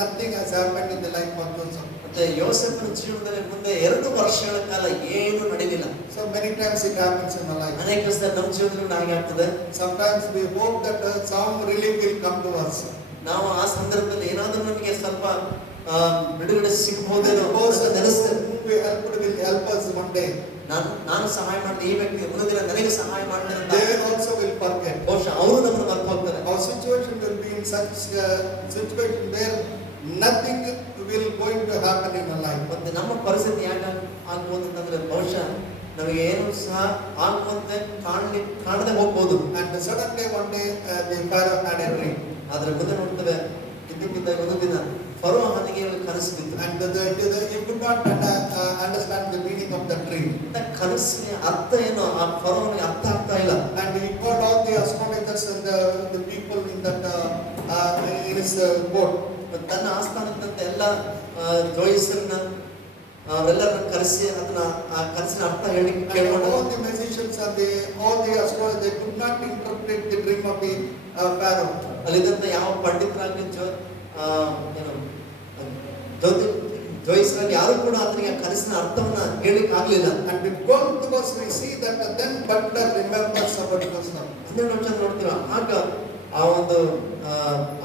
nothing has happened in the life of Joseph. ಮತ್ತೆ ಯೋಸೇಫನ ಜೀವನದಲ್ಲಿ ಮುಂದೆ 2 ವರ್ಷಗಳ ಕಾಲ ಏನು ನಡೆಯಲಿಲ್ಲ. So many times it happens in our life. ಅನೇಕ ಸಲ ನಮ್ಮ ಜೀವನದಲ್ಲಿ ಹಾಗೆ ಆಗ್ತದೆ. Sometimes we hope that some relief will come to us. ನಾವು ಆ ಸಂದರ್ಭದಲ್ಲಿ ಏನಾದರೂ ನಮಗೆ ಸ್ವಲ್ಪ ಬಿಡುಗಡೆ ಸಿಗಬಹುದೇನೋ ನೆನೆಸ್ತೇವೆ. We will help us one day. ನಾನು ಸಹಾಯ ಮಾಡಿದೆ, ಈ ವ್ಯಕ್ತಿ ಒಂದು ದಿನ ನನಗೆ ಸಹಾಯ ಮಾಡ್ತಾರೆ. They also will forget. ಬಹುಶಃ ಅವರು ನಮ್ಮನ್ನು ಮರೆತು ಹೋಗ್ತಾರೆ. Our situation will be in such situation where nothing will going to happen in our life. ಮತ್ತೆ ನಮ್ಮ ಪರಿಸ್ಥಿತಿ ಯಾಕೆ ಆಗ್ಬೋದು ಅಂತಂದ್ರೆ, ಬಹುಶಃ ನಮಗೆ ಏನು ಸಹ ಆಗುವಂತೆ ಕಾಣದೆ ಹೋಗ್ಬೋದು. And suddenly one day the Pharaoh had a dream. ಆದ್ರೆ ಮುಂದೆ ನೋಡ್ತೇವೆ ಇದ್ದಕ್ಕಿದ್ದಾಗ ಒಂದು ದಿನ ಫರೋಹನಿಗೆ ಒಂದು ಕನಸು ಬಿತ್ತು. And he could not understand the meaning of the dream. ಕನಸಿನ ಅರ್ಥ ಏನು ಆ ಫರೋಹನಿಗೆ ಅರ್ಥ ಆಗ್ತಾ ಇಲ್ಲ. And he called all the astrologers and the people in that in his court. ತನ್ನ ಆಸ್ಥಾನದಂತೆ ಎಲ್ಲ ಜೋಯಿಸರನ್ನ ಅವರೆಲ್ಲರನ್ನ ಕರೆಸಿ ಅದನ್ನ ಆ ಕನಸಿನ ಅರ್ಥ ಹೇಳಿ And ಕೇಳ್ಕೊಂಡು all the musicians and all the astrologers, they could not interpret the dream of the Pharaoh. ಅಲ್ಲಿದ್ದಂತ ಯಾವ ಪಂಡಿತರಾಗ್ಲಿ ಏನು ಜೋಯಿಸರಲ್ಲಿ ಯಾರು ಕೂಡ ಆತನಿಗೆ ಕನಸಿನ ಅರ್ಥವನ್ನ ಹೇಳಿಕ್ ಆಗ್ಲಿಲ್ಲ. And with 12th verse we see that then Butler remembers about Joseph. 12ನೇ ವಚನ ನೋಡ್ತೀವಿ. ಆಗ ಆ ಒಂದು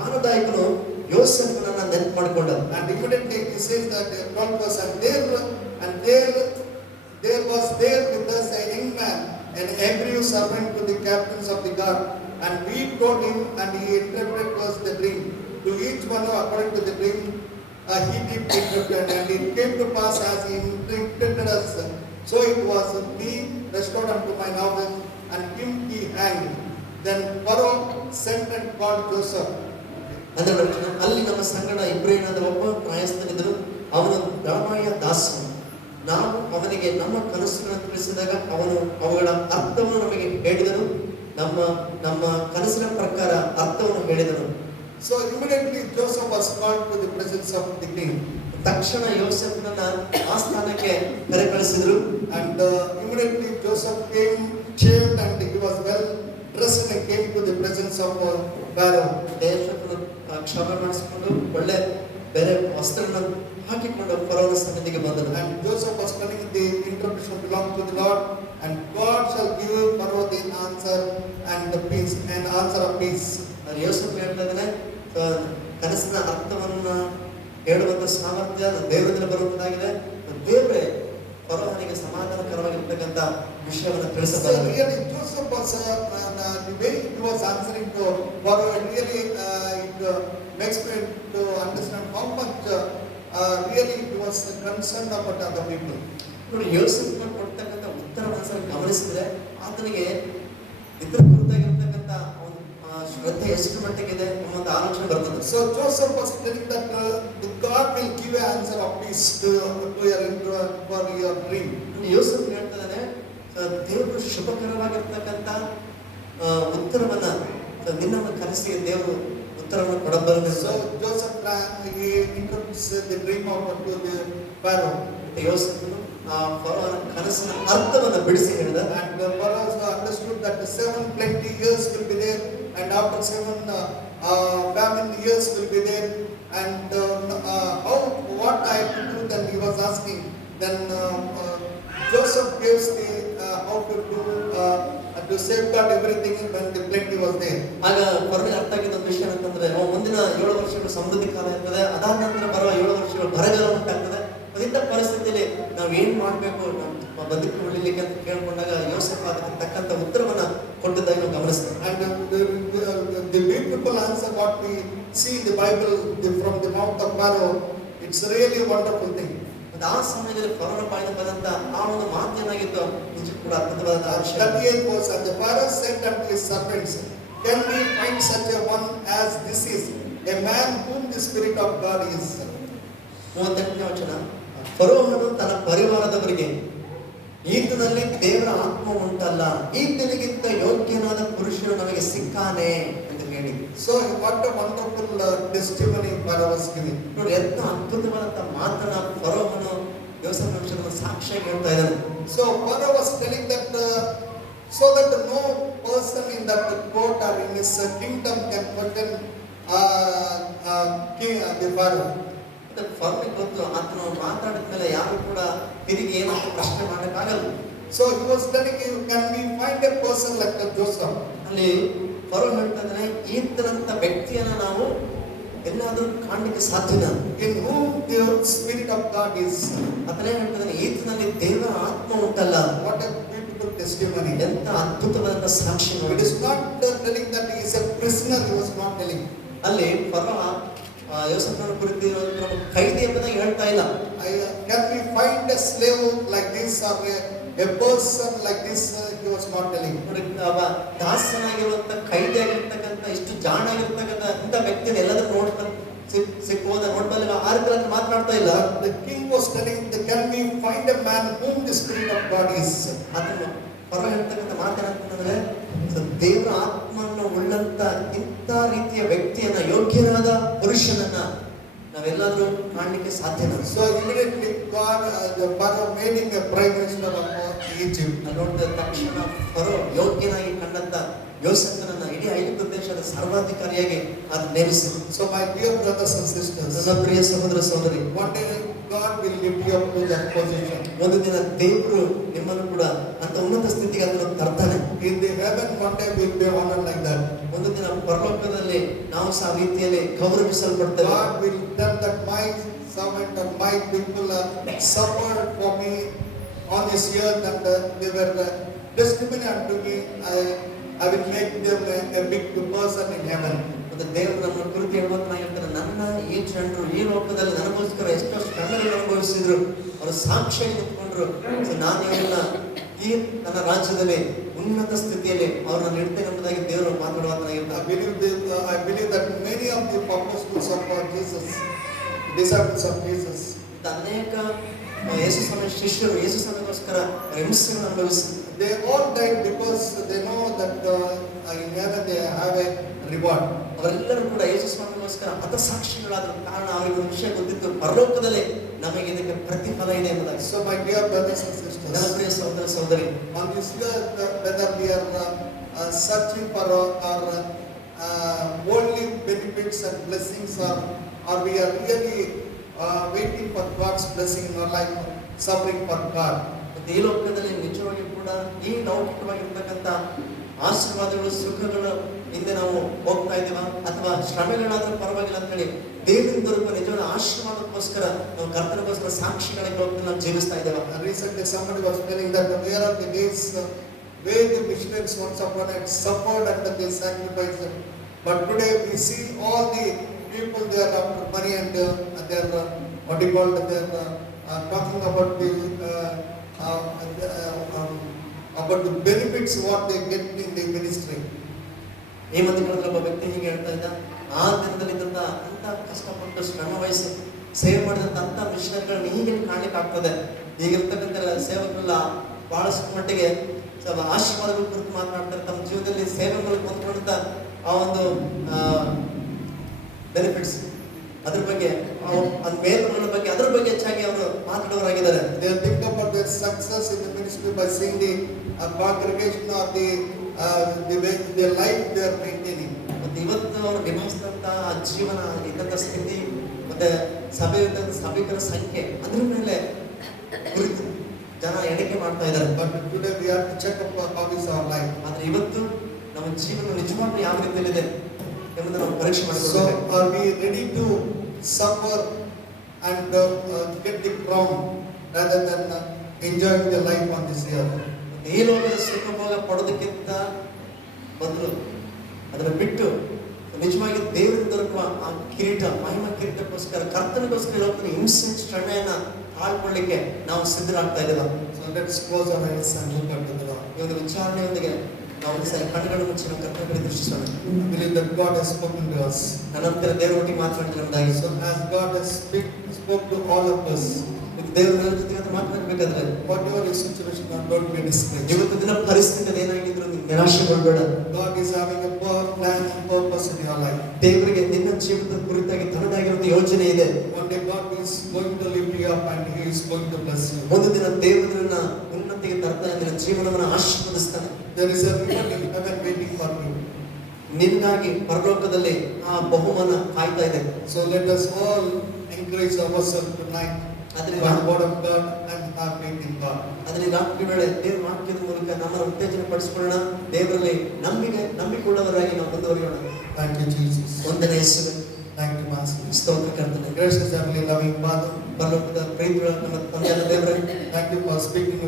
ಆನದಾಯಕನು ಯೋಸೇಫನನ್ನ ನೆನಪು ಮಾಡಿಕೊಂಡ. And immediately he says that 12th verse, there was there with us a young man, an Hebrew servant to the captains of the guard, and we told him, and he interpreted us the dream. To each one according to the dream he did interpret, and it came to pass as he interpreted us. So it was me restored unto my novel, and him he hanged. Then Pharaoh sent and called Joseph. ಅದರ ಅಲ್ಲಿ ನಮ್ಮ ಸಂಗಡ ಇಬ್ರೇನಾದ ಒಬ್ಬ ಪ್ರಾಯಸ್ಥನಿದ್ದರು. ಅವನು ರಾಮಾಯ ದಾಸನು. ನಾವು ಅವನಿಗೆ ನಮ್ಮ ಕನಸುಗಳನ್ನು ತಿಳಿಸಿದಾಗ ಅವನು ಅವುಗಳ ಅರ್ಥವನ್ನು ನಮಗೆ ಹೇಳಿದನು. ನಮ್ಮ ಕನಸಿನ ಪ್ರಕಾರ ಅರ್ಥವನ್ನು ಹೇಳಿದನು. So immediately Joseph was called to the presence of the king. ತಕ್ಷಣ ಯೋಸೇಫನನ್ನ ಆಸ್ಥಾನಕ್ಕೆ ಕರೆ ಕಳಿಸಿದರು. And immediately Joseph came shaved and he was well dressed and came to the presence of Pharaoh. ದೇಶವನ್ನು ಕ್ಷಮೆ ಮಾಡಿಸಿಕೊಂಡು ಒಳ್ಳೆ ಬೇರೆ ವಸ್ತ್ರಗಳನ್ನು ಹಾಕಿಕೊಂಡು ಫರೋಹನ ಸನ್ನಿಧಿಗೆ ಬಂದನು. And Joseph was telling the interpretation belongs to the Lord, and God shall give Pharaoh the answer and the peace, and answer of peace. ಯೋಸೇಫ್ ಹೇಳ್ತಾ ಇದ್ದಾನೆ, ಕನಸಿನ ಅರ್ಥವನ್ನ ಹೇಳುವಂತ ಸಾಮರ್ಥ್ಯ ದೇವರಿಂದ ಬರುವಂತಾಗಿದೆ. ದೇವರೇ ಫರೋಹನಿಗೆ ಸಮಾಧಾನಕರವಾಗಿರ್ತಕ್ಕಂಥ ವಿಷಯವನ್ನು So ತಿಳಿಸಬಲ್ಲ. really Joseph was the way he was answering to Pharaoh, really it makes me to understand how much really he was concerned about other people. ನೋಡಿ, ಯೋಸೇಫನ ಕೊಡ್ತಕ್ಕಂಥ ಉತ್ತರವನ್ನು ಗಮನಿಸಿದ್ರೆ ಆತನಿಗೆ ಇತರ ಕುರಿತಾಗಿರ್ತಕ್ಕಂಥ ಒಂದು ಶ್ರದ್ಧೆ ಎಷ್ಟು ಮಟ್ಟಿಗಿದೆ ಒಂದು ಆಲೋಚನೆ ಬರ್ತದೆ. So Joseph was telling that the God will give an answer of peace to for your dream. ಯೋಸೇಫ್ ಹೇಳ್ತಾನೆ, ದೇವರು ಶುಭಕರವಾಗಿರ್ತಕ್ಕಂಥ ಉತ್ತರವನ್ನ ನಿನ್ನ ಕನಸಿಗೆ ದೇವರು ಉತ್ತರವನ್ನು ಕೊಡಬಲ್ಲ. So Joseph he interprets the dream of to the Pharaoh. ಯೋಸೇಫನು ಆ ಫರೋಹನ ಕನಸಿನ ಅರ್ಥವನ್ನು ಬಿಡಿಸಿ ಹೇಳಿದ. And Pharaoh understood that the 7 plenty years will be there, and after 7 famine years will be there, and what I have to do, then he was asking. Then Joseph gives the how to do to safeguard everything when the plenty was there. ಆಗ ಫರೋಹನಿಗೆ ಅರ್ಥ ಆಗಿದ್ದ ಒಂದು ವಿಷಯ ಅಂತಂದ್ರೆ, ಮುಂದಿನ 7 ವರ್ಷಗಳು ಸಮೃದ್ಧಿ ಕಾಲ ಇರ್ತದೆ, ಅದಾದ ನಂತರ ಬರುವ 7 ವರ್ಷಗಳು ಬರಗಾಲ ಉಂಟಾಗ್ತದೆ. ಇಂಥ ಪರಿಸ್ಥಿತಿಯಲ್ಲಿ ನಾವು ಏನ್ ಮಾಡ್ಬೇಕು ನಮ್ಮ ಬದುಕು ಉಳಿಲಿಕ್ಕೆ ಅಂತ ಕೇಳ್ಕೊಂಡಾಗ ಯೋಸೇಫ್ ಅದಕ್ಕೆ ತಕ್ಕಂತ ಉತ್ತರವನ್ನ ಕೊಟ್ಟಿದ್ದಾಗಿ ನಾವು ಗಮನಿಸ್ತೇವೆ. And the beautiful answer what we see in the Bible from the mouth of Pharaoh, it's really a wonderful thing. ಆ ಸಮಯದಲ್ಲಿ ಫರೋಹನ ಬಾಯಿಂದ ಬಂದಂತ ಆ ಒಂದು ಮಾತು ಏನಾಗಿತ್ತು, ನಿಜ ಕೂಡ ಅದ್ಭುತವಾದ ವಿಷಯ. 38 verse, and the Pharaoh said unto his servants, can we find such a one as this is, a man whom the Spirit of God is? 38ನೇ ವಚನ, ಫರೋಹನು ತನ್ನ ಪರಿವಾರದವರಿಗೆ, ಈತನಲ್ಲಿ ದೇವರ ಆತ್ಮ ಉಂಟಲ್ಲ, ಈತನಿಗಿಂತ ಯೋಗ್ಯನಾದ ಪುರುಷರು ನಮಗೆ ಸಿಕ್ಕಾನೆ ಅಂತ ಹೇಳಿ. So what a wonderful testimony Pharaoh was giving. ನೋಡಿ, ಎಂತ ಅದ್ಭುತವಾದಂತ ಮಾತನ್ನ ಫರೋಹನು ಯೋಸೇಫನ ವಿಷಯದಲ್ಲಿ ಸಾಕ್ಷಿಯಾಗಿ ಹೇಳ್ತಾ ಇದ್ದಾನೆ. So Pharaoh was telling that so that no person in that court or in his kingdom can question king the Pharaoh. ಫರೋಹನಿಗೆ ಗೊತ್ತು, ಆತನು ಮಾತಾಡಿದ ಮೇಲೆ ಯಾರು ಕೂಡ ತಿರುಗಿ ಏನಂತ ಪ್ರಶ್ನೆ ಮಾಡಕ್ಕಾಗಲ್ಲ. So he was telling you, can we find a person like Joseph? ಅಲ್ಲಿ ಫರೋಹ ಹೇಳ್ತಾ ಇದ್ದಾನೆ, ಈತನಂತ ವ್ಯಕ್ತಿಯನ್ನ ನಾವು ಎಲ್ಲಾದ್ರೂ ಕಾಣಲಿಕ್ಕೆ ಸಾಧ್ಯನಾ? In whom the Spirit of God is. ಆತನೇ ಹೇಳ್ತಾ ಇದ್ದಾನೆ, ಈತನಲ್ಲಿ ದೇವರ ಆತ್ಮ ಉಂಟಲ್ಲ. What a beautiful testimony. ಎಂತ ಅದ್ಭುತವಾದಂತ ಸಾಕ್ಷಿ. It is not telling that he is a prisoner, he was not telling. ಅಲ್ಲಿ ಫರೋಹ ಯೋಸೇಫನ ಕುರಿತು ನಮ್ಮ ಖೈದಿ ಎಂಬುದಾಗಿ ಹೇಳ್ತಾ ಇಲ್ಲ. Can we find a slave like this or a person like this? He was not telling. ನೋಡಿ, ದಾಸನಾಗಿರುವಂತ ಖೈದಿಯಾಗಿರ್ತಕ್ಕಂಥ ಇಷ್ಟು ಜಾಣಾಗಿರ್ತಕ್ಕಂಥ ಇಂಥ ವ್ಯಕ್ತಿನ ಎಲ್ಲದನ್ನು ಸಿಕ್ಕುವುದ ನೋಡ್ಬಲ್ಲ ಆ ರೀತಿ ಮಾತನಾಡ್ತಾ ಇಲ್ಲ. The king was telling, can we find a man whom the spirit of God is? ಅದನ್ನು ಪರ ಹೇಳ್ತಕ್ಕಂಥ ಮಾತೇನಂತಂದ್ರೆ, ದೇವರ ಆತ್ಮವನ್ನು ಉಳ್ಳಂತ ಇಂಥ ರೀತಿಯ ವ್ಯಕ್ತಿಯನ್ನ, ಯೋಗ್ಯನಾದ ಪುರುಷನನ್ನ ನಾವೆಲ್ಲಾದ್ರೂ ಕಾಣಲಿಕ್ಕೆ ಸಾಧ್ಯನಾ? So immediately God, the Pharaoh made him a prime minister of Egypt. ನೋಡಿದ ತಕ್ಷಣ ಫರೋ ಯೋಗ್ಯನಾಗಿ ಕಂಡಂತ ಯೋಸೇಫನನ್ನ ಇಡೀ ಐಗುಪ್ತ ದೇಶದ ಸರ್ವಾಧಿಕಾರಿಯಾಗಿ ಅದು ನೇಮಿಸಿದ್ರು. So my dear brothers and sisters, ನನ್ನ ಪ್ರಿಯ ಸಹೋದರ ಸಹೋದರಿ, one day God will lift you up to that position. ಒಂದು ದಿನ ದೇವರು ನಿಮ್ಮನ್ನು ಕೂಡ ಅಂತ ಉನ್ನತ ಸ್ಥಿತಿಗೆ ಅದನ್ನು ತರ್ತಾನೆ. In the heaven one day will be honored like that. ಒಂದು ದಿನ ಪರಲೋಕದಲ್ಲಿ ನಾವು ಸಹ ರೀತಿಯಲ್ಲಿ ಗೌರವಿಸಲ್ಪಡ್ತೇವೆ. God will tell that my servant and my people suffered for me on this earth, and they were testimony unto me. I will make them a big person in heaven. ಮತ್ತು ದೇವರು ನಮ್ಮ ಕುರಿತು ಹೇಳ್ತಾರೆ, ನನ್ನ ಈ ಜನರು ಈ ಲೋಕದಲ್ಲಿ ನನಗೋಸ್ಕರ ಎಷ್ಟೋ ಶ್ರಮೆಗಳನ್ನು ಅನುಭವಿಸಿದ್ರು, ಅವರು ಸಾಕ್ಷಿಯಾಗಿ ನಿಂತ್ಕೊಂಡ್ರು. ನಾನು ಇವರನ್ನ ಈ ನನ್ನ ರಾಜ್ಯದಲ್ಲಿ ಉನ್ನತ ಸ್ಥಿತಿಯಲ್ಲಿ ಅವರನ್ನು ಇಡ್ತೇನೆ ಎಂಬುದಾಗಿ ದೇವರು ಮಾತನಾಡುವಂತಾಗಿರ್ತಾರೆ. I believe that many of the apostles of Jesus, disciples of Jesus, ಅನೇಕ ಯೇಸು ಸ್ವಾಮಿ ಶಿಷ್ಯರು ಯೇಸು ಸ್ವಾಮಿಗೋಸ್ಕರ ಹಿಂಸೆಯನ್ನು ಅನುಭವಿಸಿದ್ರು. they all died because they know that in heaven they have a reward. ಅವರೆಲ್ಲರೂ ಕೂಡ ಯೇಸು ಸ್ವಾಮಿಗೋಸ್ಕರ ಹತಸಾಕ್ಷಿಗಳಾದ ಕಾರಣ ಅವರಿಗೆ ಒಂದು ವಿಷಯ ಗೊತ್ತಿತ್ತು, ಪರಲೋಕದಲ್ಲಿ ನಮಗೆ ಇದಕ್ಕೆ ಪ್ರತಿಫಲ ಇದೆ ಎಂಬುದಾಗಿ. So my dear brothers and sisters, ನನ್ನ ಪ್ರಿಯ ಸಹೋದರ ಸಹೋದರಿ, on this earth, whether we are searching for our worldly benefits and blessings, or we are really waiting for God's blessing in our life, suffering for God. ಈ ಲೋಕದಲ್ಲಿ ನಿಜವಾಗಿ ಕೂಡ ಈ ಲೌಕಿಕವಾಗಿರ್ತಕ್ಕಂಥ ಆಶೀರ್ವಾದಗಳು, ಸುಖಗಳು ಹಿಂದೆ ನಾವು ಹೋಗ್ತಾ ಇದ್ದೀವ, ಅಥವಾ ಶ್ರಮೆಗಳಾದ್ರೂ ಪರವಾಗಿಲ್ಲ ಅಂತ ಹೇಳಿ ದೇವರಿಂದ ದೊರಕುವ ನಿಜವಾದ ಆಶೀರ್ವಾದಕ್ಕೋಸ್ಕರ ನಾವು ಕರ್ತನಿಗೋಸ್ಕರ ಸಾಕ್ಷಿಗಳಿಗೆ ಹೋಗಿ ನಾವು ಜೀವಿಸ್ತಾ ಇದ್ದೇವೆ. Recently somebody was telling that where are the days where the missionaries once upon a time suffered and they sacrificed, but today we see all the people they are after money and they are what do you call it, they are talking about the benefits what they get in the ministry. ಈ ಮಂದಿರದಲ್ಲಿ ಒಬ್ಬ ವ್ಯಕ್ತಿ ಹೀಗೆ ಹೇಳ್ತಾ ಇದ್ದ, ಆ ದಿನದಲ್ಲಿ ಇದ್ದಂತ ಅಂತ ಕಷ್ಟಪಟ್ಟು ಶ್ರಮ ವಹಿಸಿ ಸೇವೆ ಮಾಡಿದಂತ ಅಂತ ಮಿಷನರಿಗಳನ್ನ ಹೀಗೆ ಕಾಣ್ಲಿಕ್ಕೆ ಆಗ್ತದೆ. ಈಗಿರ್ತಕ್ಕಂಥ ಸೇವಕರೆಲ್ಲ ಬಹಳಷ್ಟು ಮಟ್ಟಿಗೆ ಆಶೀರ್ವಾದಗಳ ಕುರಿತು ಮಾತನಾಡ್ತಾರೆ, ತಮ್ಮ ಜೀವನದಲ್ಲಿ ಸೇವೆ ಮೂಲಕ ಹೊಂದ್ಕೊಂಡಂತ ಆ ಒಂದು ಬೆನಿಫಿಟ್ಸ್, ಅದ್ರ ಬಗ್ಗೆ ಮೇಲುಗಳ ಬಗ್ಗೆ ಅದ್ರ ಬಗ್ಗೆ ಹೆಚ್ಚಾಗಿ ಅವರು ಮಾತಾಡೋರಾಗಿದ್ದಾರೆ. They think about their success in the ministry by seeing the congregation or the way their life they are maintaining. ಮತ್ತೆ ಇವತ್ತು ಅವರು ನಿಭಾಯಿಸಿದಂತ ಜೀವನ, ಇದ್ದಂತ ಸ್ಥಿತಿ, ಮತ್ತೆ ಸಭೆಗಳ ಸಂಖ್ಯೆ, ಅದ್ರ ಮೇಲೆ ಕುರಿತು ಜನ ಎಣಿಕೆ ಮಾಡ್ತಾ ಇದ್ದಾರೆ. But today we have to check up how is our life. ಆದ್ರೆ ಇವತ್ತು ನಮ್ಮ ಜೀವನ ನಿಜವಾಗ್ಲೂ ಯಾವ ರೀತಿಯಲ್ಲಿದೆ ಎಂಬುದನ್ನು ನಾವು ಪರೀಕ್ಷೆ So ಮಾಡಿಕೊಳ್ಳಬೇಕು. are we ready to suffer and get the crown rather than enjoying the life on this earth? ಈ ಲೋಕದ ಸುಖಭೋಗ ಪಡೋದಕ್ಕಿಂತ ಬದಲು ಅದನ್ನು ಬಿಟ್ಟು ನಿಜವಾಗಿ ದೇವರಿಂದ ದೊರಕುವ ಆ ಕಿರೀಟ, ಮಹಿಮಾ ಕಿರೀಟಕ್ಕೋಸ್ಕರ, ಕರ್ತನಿಗೋಸ್ಕರ ಲೋಕದ ಹಿಂಸೆ ಶ್ರಮೆಯನ್ನ ತಾಳ್ಕೊಳ್ಳಿಕ್ಕೆ ನಾವು ಸಿದ್ಧರಾಗ್ತಾ ಇದ್ದೇವೆ. So let's close our eyes and look up to the Lord. ಈ ಒಂದು ವಿಚಾರಣೆಯೊಂದಿಗೆ ನಾವು ಒಂದು ಸಲ ಕಣ್ಣುಗಳನ್ನು ಮುಚ್ಚಿ ನಾವು ಕರ್ತನ ಕಡೆ ದೃಷ್ಟಿಸೋಣ. I believe that God has spoken to us. ನನ್ನಂತರ ದೇವರೊಟ್ಟಿಗೆ ಮಾತನಾಡಿದ್ದಾಗಿ, So as God has spoke to all of us, ದೇವರು ನನ್ನ ಜೊತೆ ಮಾತನಾಡಬೇಕಾದ್ರೆ whatever your situation, don't be discouraged. ಇವತ್ತು ದಿನ ಪರಿಸ್ಥಿತಿ ಏನಾಗಿದ್ರು ನೀವು ನಿರಾಶೆಗೊಳ್ಬೇಡ. God is having a plan and purpose in your life. ದೇವರಿಗೆ ನಿನ್ನ ಜೀವನದ ಕುರಿತಾಗಿ ತನ್ನದಾಗಿರುವ ಯೋಜನೆ ಇದೆ. One day God is going to lift you up and He is going to bless you. ಒಂದು ದಿನ ದೇವರನ್ನ ಉನ್ನತಿಗೆ ತರ್ತಾನೆ, ನಿನ್ನ ಜೀವನವನ್ನು ಆಶೀರ್ವದಿಸ್ತಾನೆ. There is a reward in heaven waiting for you. ನಿನಗಾಗಿ ಪರಲೋಕದಲ್ಲಿ ಆ ಬಹುಮಾನ ಕಾಯ್ತಾ ಇದೆ. So let us all encourage ourselves tonight by the word of God and have faith in God. ಅದರಲ್ಲಿ ರಾತ್ರಿ ವೇಳೆ ದೇವರ ವಾಕ್ಯದ ಮೂಲಕ ನಮ್ಮನ್ನು ಉತ್ತೇಜನ ಪಡಿಸಿಕೊಳ್ಳೋಣ. ದೇವರಲ್ಲಿ ನಂಬಿಕೊಳ್ಳುವವರಾಗಿ ನಾವು ಮುಂದುವರಿಯೋಣ. Thank you, Jesus. ವಂದನೆ ಯೇಸುವೆ. Thank you, Master. ಸ್ತೋತ್ರ ಕರ್ತನೆ. Gracious Heavenly loving Father, ಪರಲೋಕದ ಪ್ರೀತಿಗಳ ನಮ್ಮ ತಂದೆಯಾದ ದೇವರೇ, thank you for speaking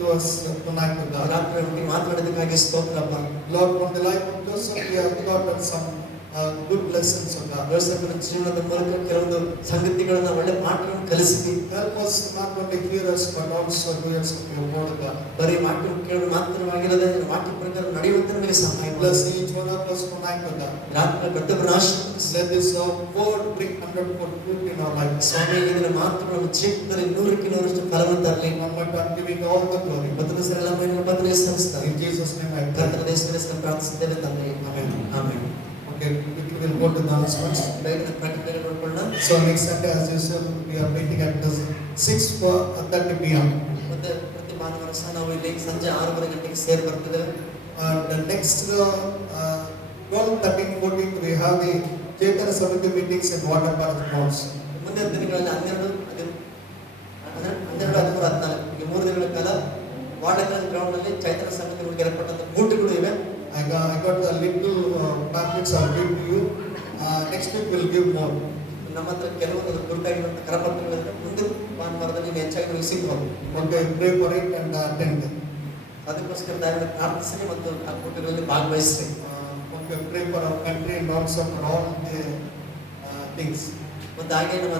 to us tonight, God. ರಾತ್ರಿ ಮಾತನಾಡಿದಕ್ಕಾಗಿ ಸ್ತೋತ್ರ ಅಪ್ಪ. Lord, from the life of Joseph, we have got some good lessons of God. ಯೋಸೇಫನ ಜೀವನದ ಮೂಲಕ ಕೆಲವೊಂದು ಸಂಗತಿಗಳನ್ನ ಒಳ್ಳೆ ಪಾಠಗಳನ್ನು ಕಲಿಸಿ Help us not only hear us but also doers of your word, God. ಬರೀ ವಾಕ್ಯ ಕೇಳೋದು ಮಾತ್ರವಾಗಿರದೆ ವಾಕ್ಯ ಪ್ರಕಾರ ನಡೆಯುವಂತೆ ನಮಗೆ ಸಹಾಯ Bless ಮಾಡಿ. each one of us tonight, God. ರಾತ್ರಿ ಪ್ರತಿಯೊಬ್ಬರನ್ನು ಆಶೀರ್ವದಿಸಿ. Let this word bring 100% fruit in our life. ಸ್ವಾಮಿ ಇದರ ಮಾತುಗಳನ್ನು ಜೀವಿತದಲ್ಲಿ 100% ಫಲವನ್ನು ತರಲಿ. One more time, giving all the glory. ಮತ್ತೊಂದು ಸಲ ಎಲ್ಲ ಮಹಿಮೆಯನ್ನು ಬದಲಾಯಿಸಿ ಸಲ್ಲಿಸ್ತಾರೆ. In Jesus' name I pray. ಕರ್ತನ ಹೆಸರಿನಲ್ಲಿ ಪ್ರಾರ್ಥಿಸುತ್ತೇವೆ ತಂದೆ. Amen. Amen. Okay, quickly we'll go to the announcements. ಬೇಗನೆ ಪ್ರಕಟಣೆಗಳು ನೋಡ್ಕೊಳ್ಳೋಣ. So next Sunday, as usual, we are meeting at 6:30 p.m. ಮತ್ತೆ ಪ್ರತಿ ಭಾನುವಾರ ಸಹ ನಾವು ಇಲ್ಲಿ ಸಂಜೆ 6:30 ಗಂಟೆಗೆ ಸೇರಿ ಬರ್ತಿದ್ದೇವೆ. The next 12, 13, 14, we have the Chaitanya Samiti meetings in Water Park grounds. ಮುಂದಿನ ದಿನಗಳಲ್ಲಿ 12, 13, 14 ಈ 3 ದಿನಗಳ ಕಾಲ ವಾಟರ್ ಗ್ರೌಂಡ್ ನಲ್ಲಿ ಚೈತನ್ಯ ಸಂಘಟನೆಗಳಿಗೆ ಏರ್ಪಟ್ಟಂತ ಬೂಟುಗಳು ಇವೆ. I got a little pamphlets I'll give to you. Next week we'll give more. ನಮ್ಮ ಹತ್ರ ಕೆಲವೊಂದು ಗುರುತಾಗಿರುವಂತಹ ಕರಪತ್ರಗಳಿವೆ. ಮುಂದಿನ ಭಾನುವಾರದಲ್ಲಿ ನೀವು ಹೆಚ್ಚಾಗಿ ನೀವು ಸಿಗಬಹುದು. Okay, pray for it and attend. ಅದಕ್ಕೋಸ್ಕರ ದಯವಿಟ್ಟು ಪ್ರಾರ್ಥಿಸಿ ಮತ್ತು ಆ ಕೂಟಗಳಲ್ಲಿ ಭಾಗವಹಿಸಿ. Okay, pray for our country and also for all the things. ಮತ್ತು ಹಾಗೆ ನಮ್ಮ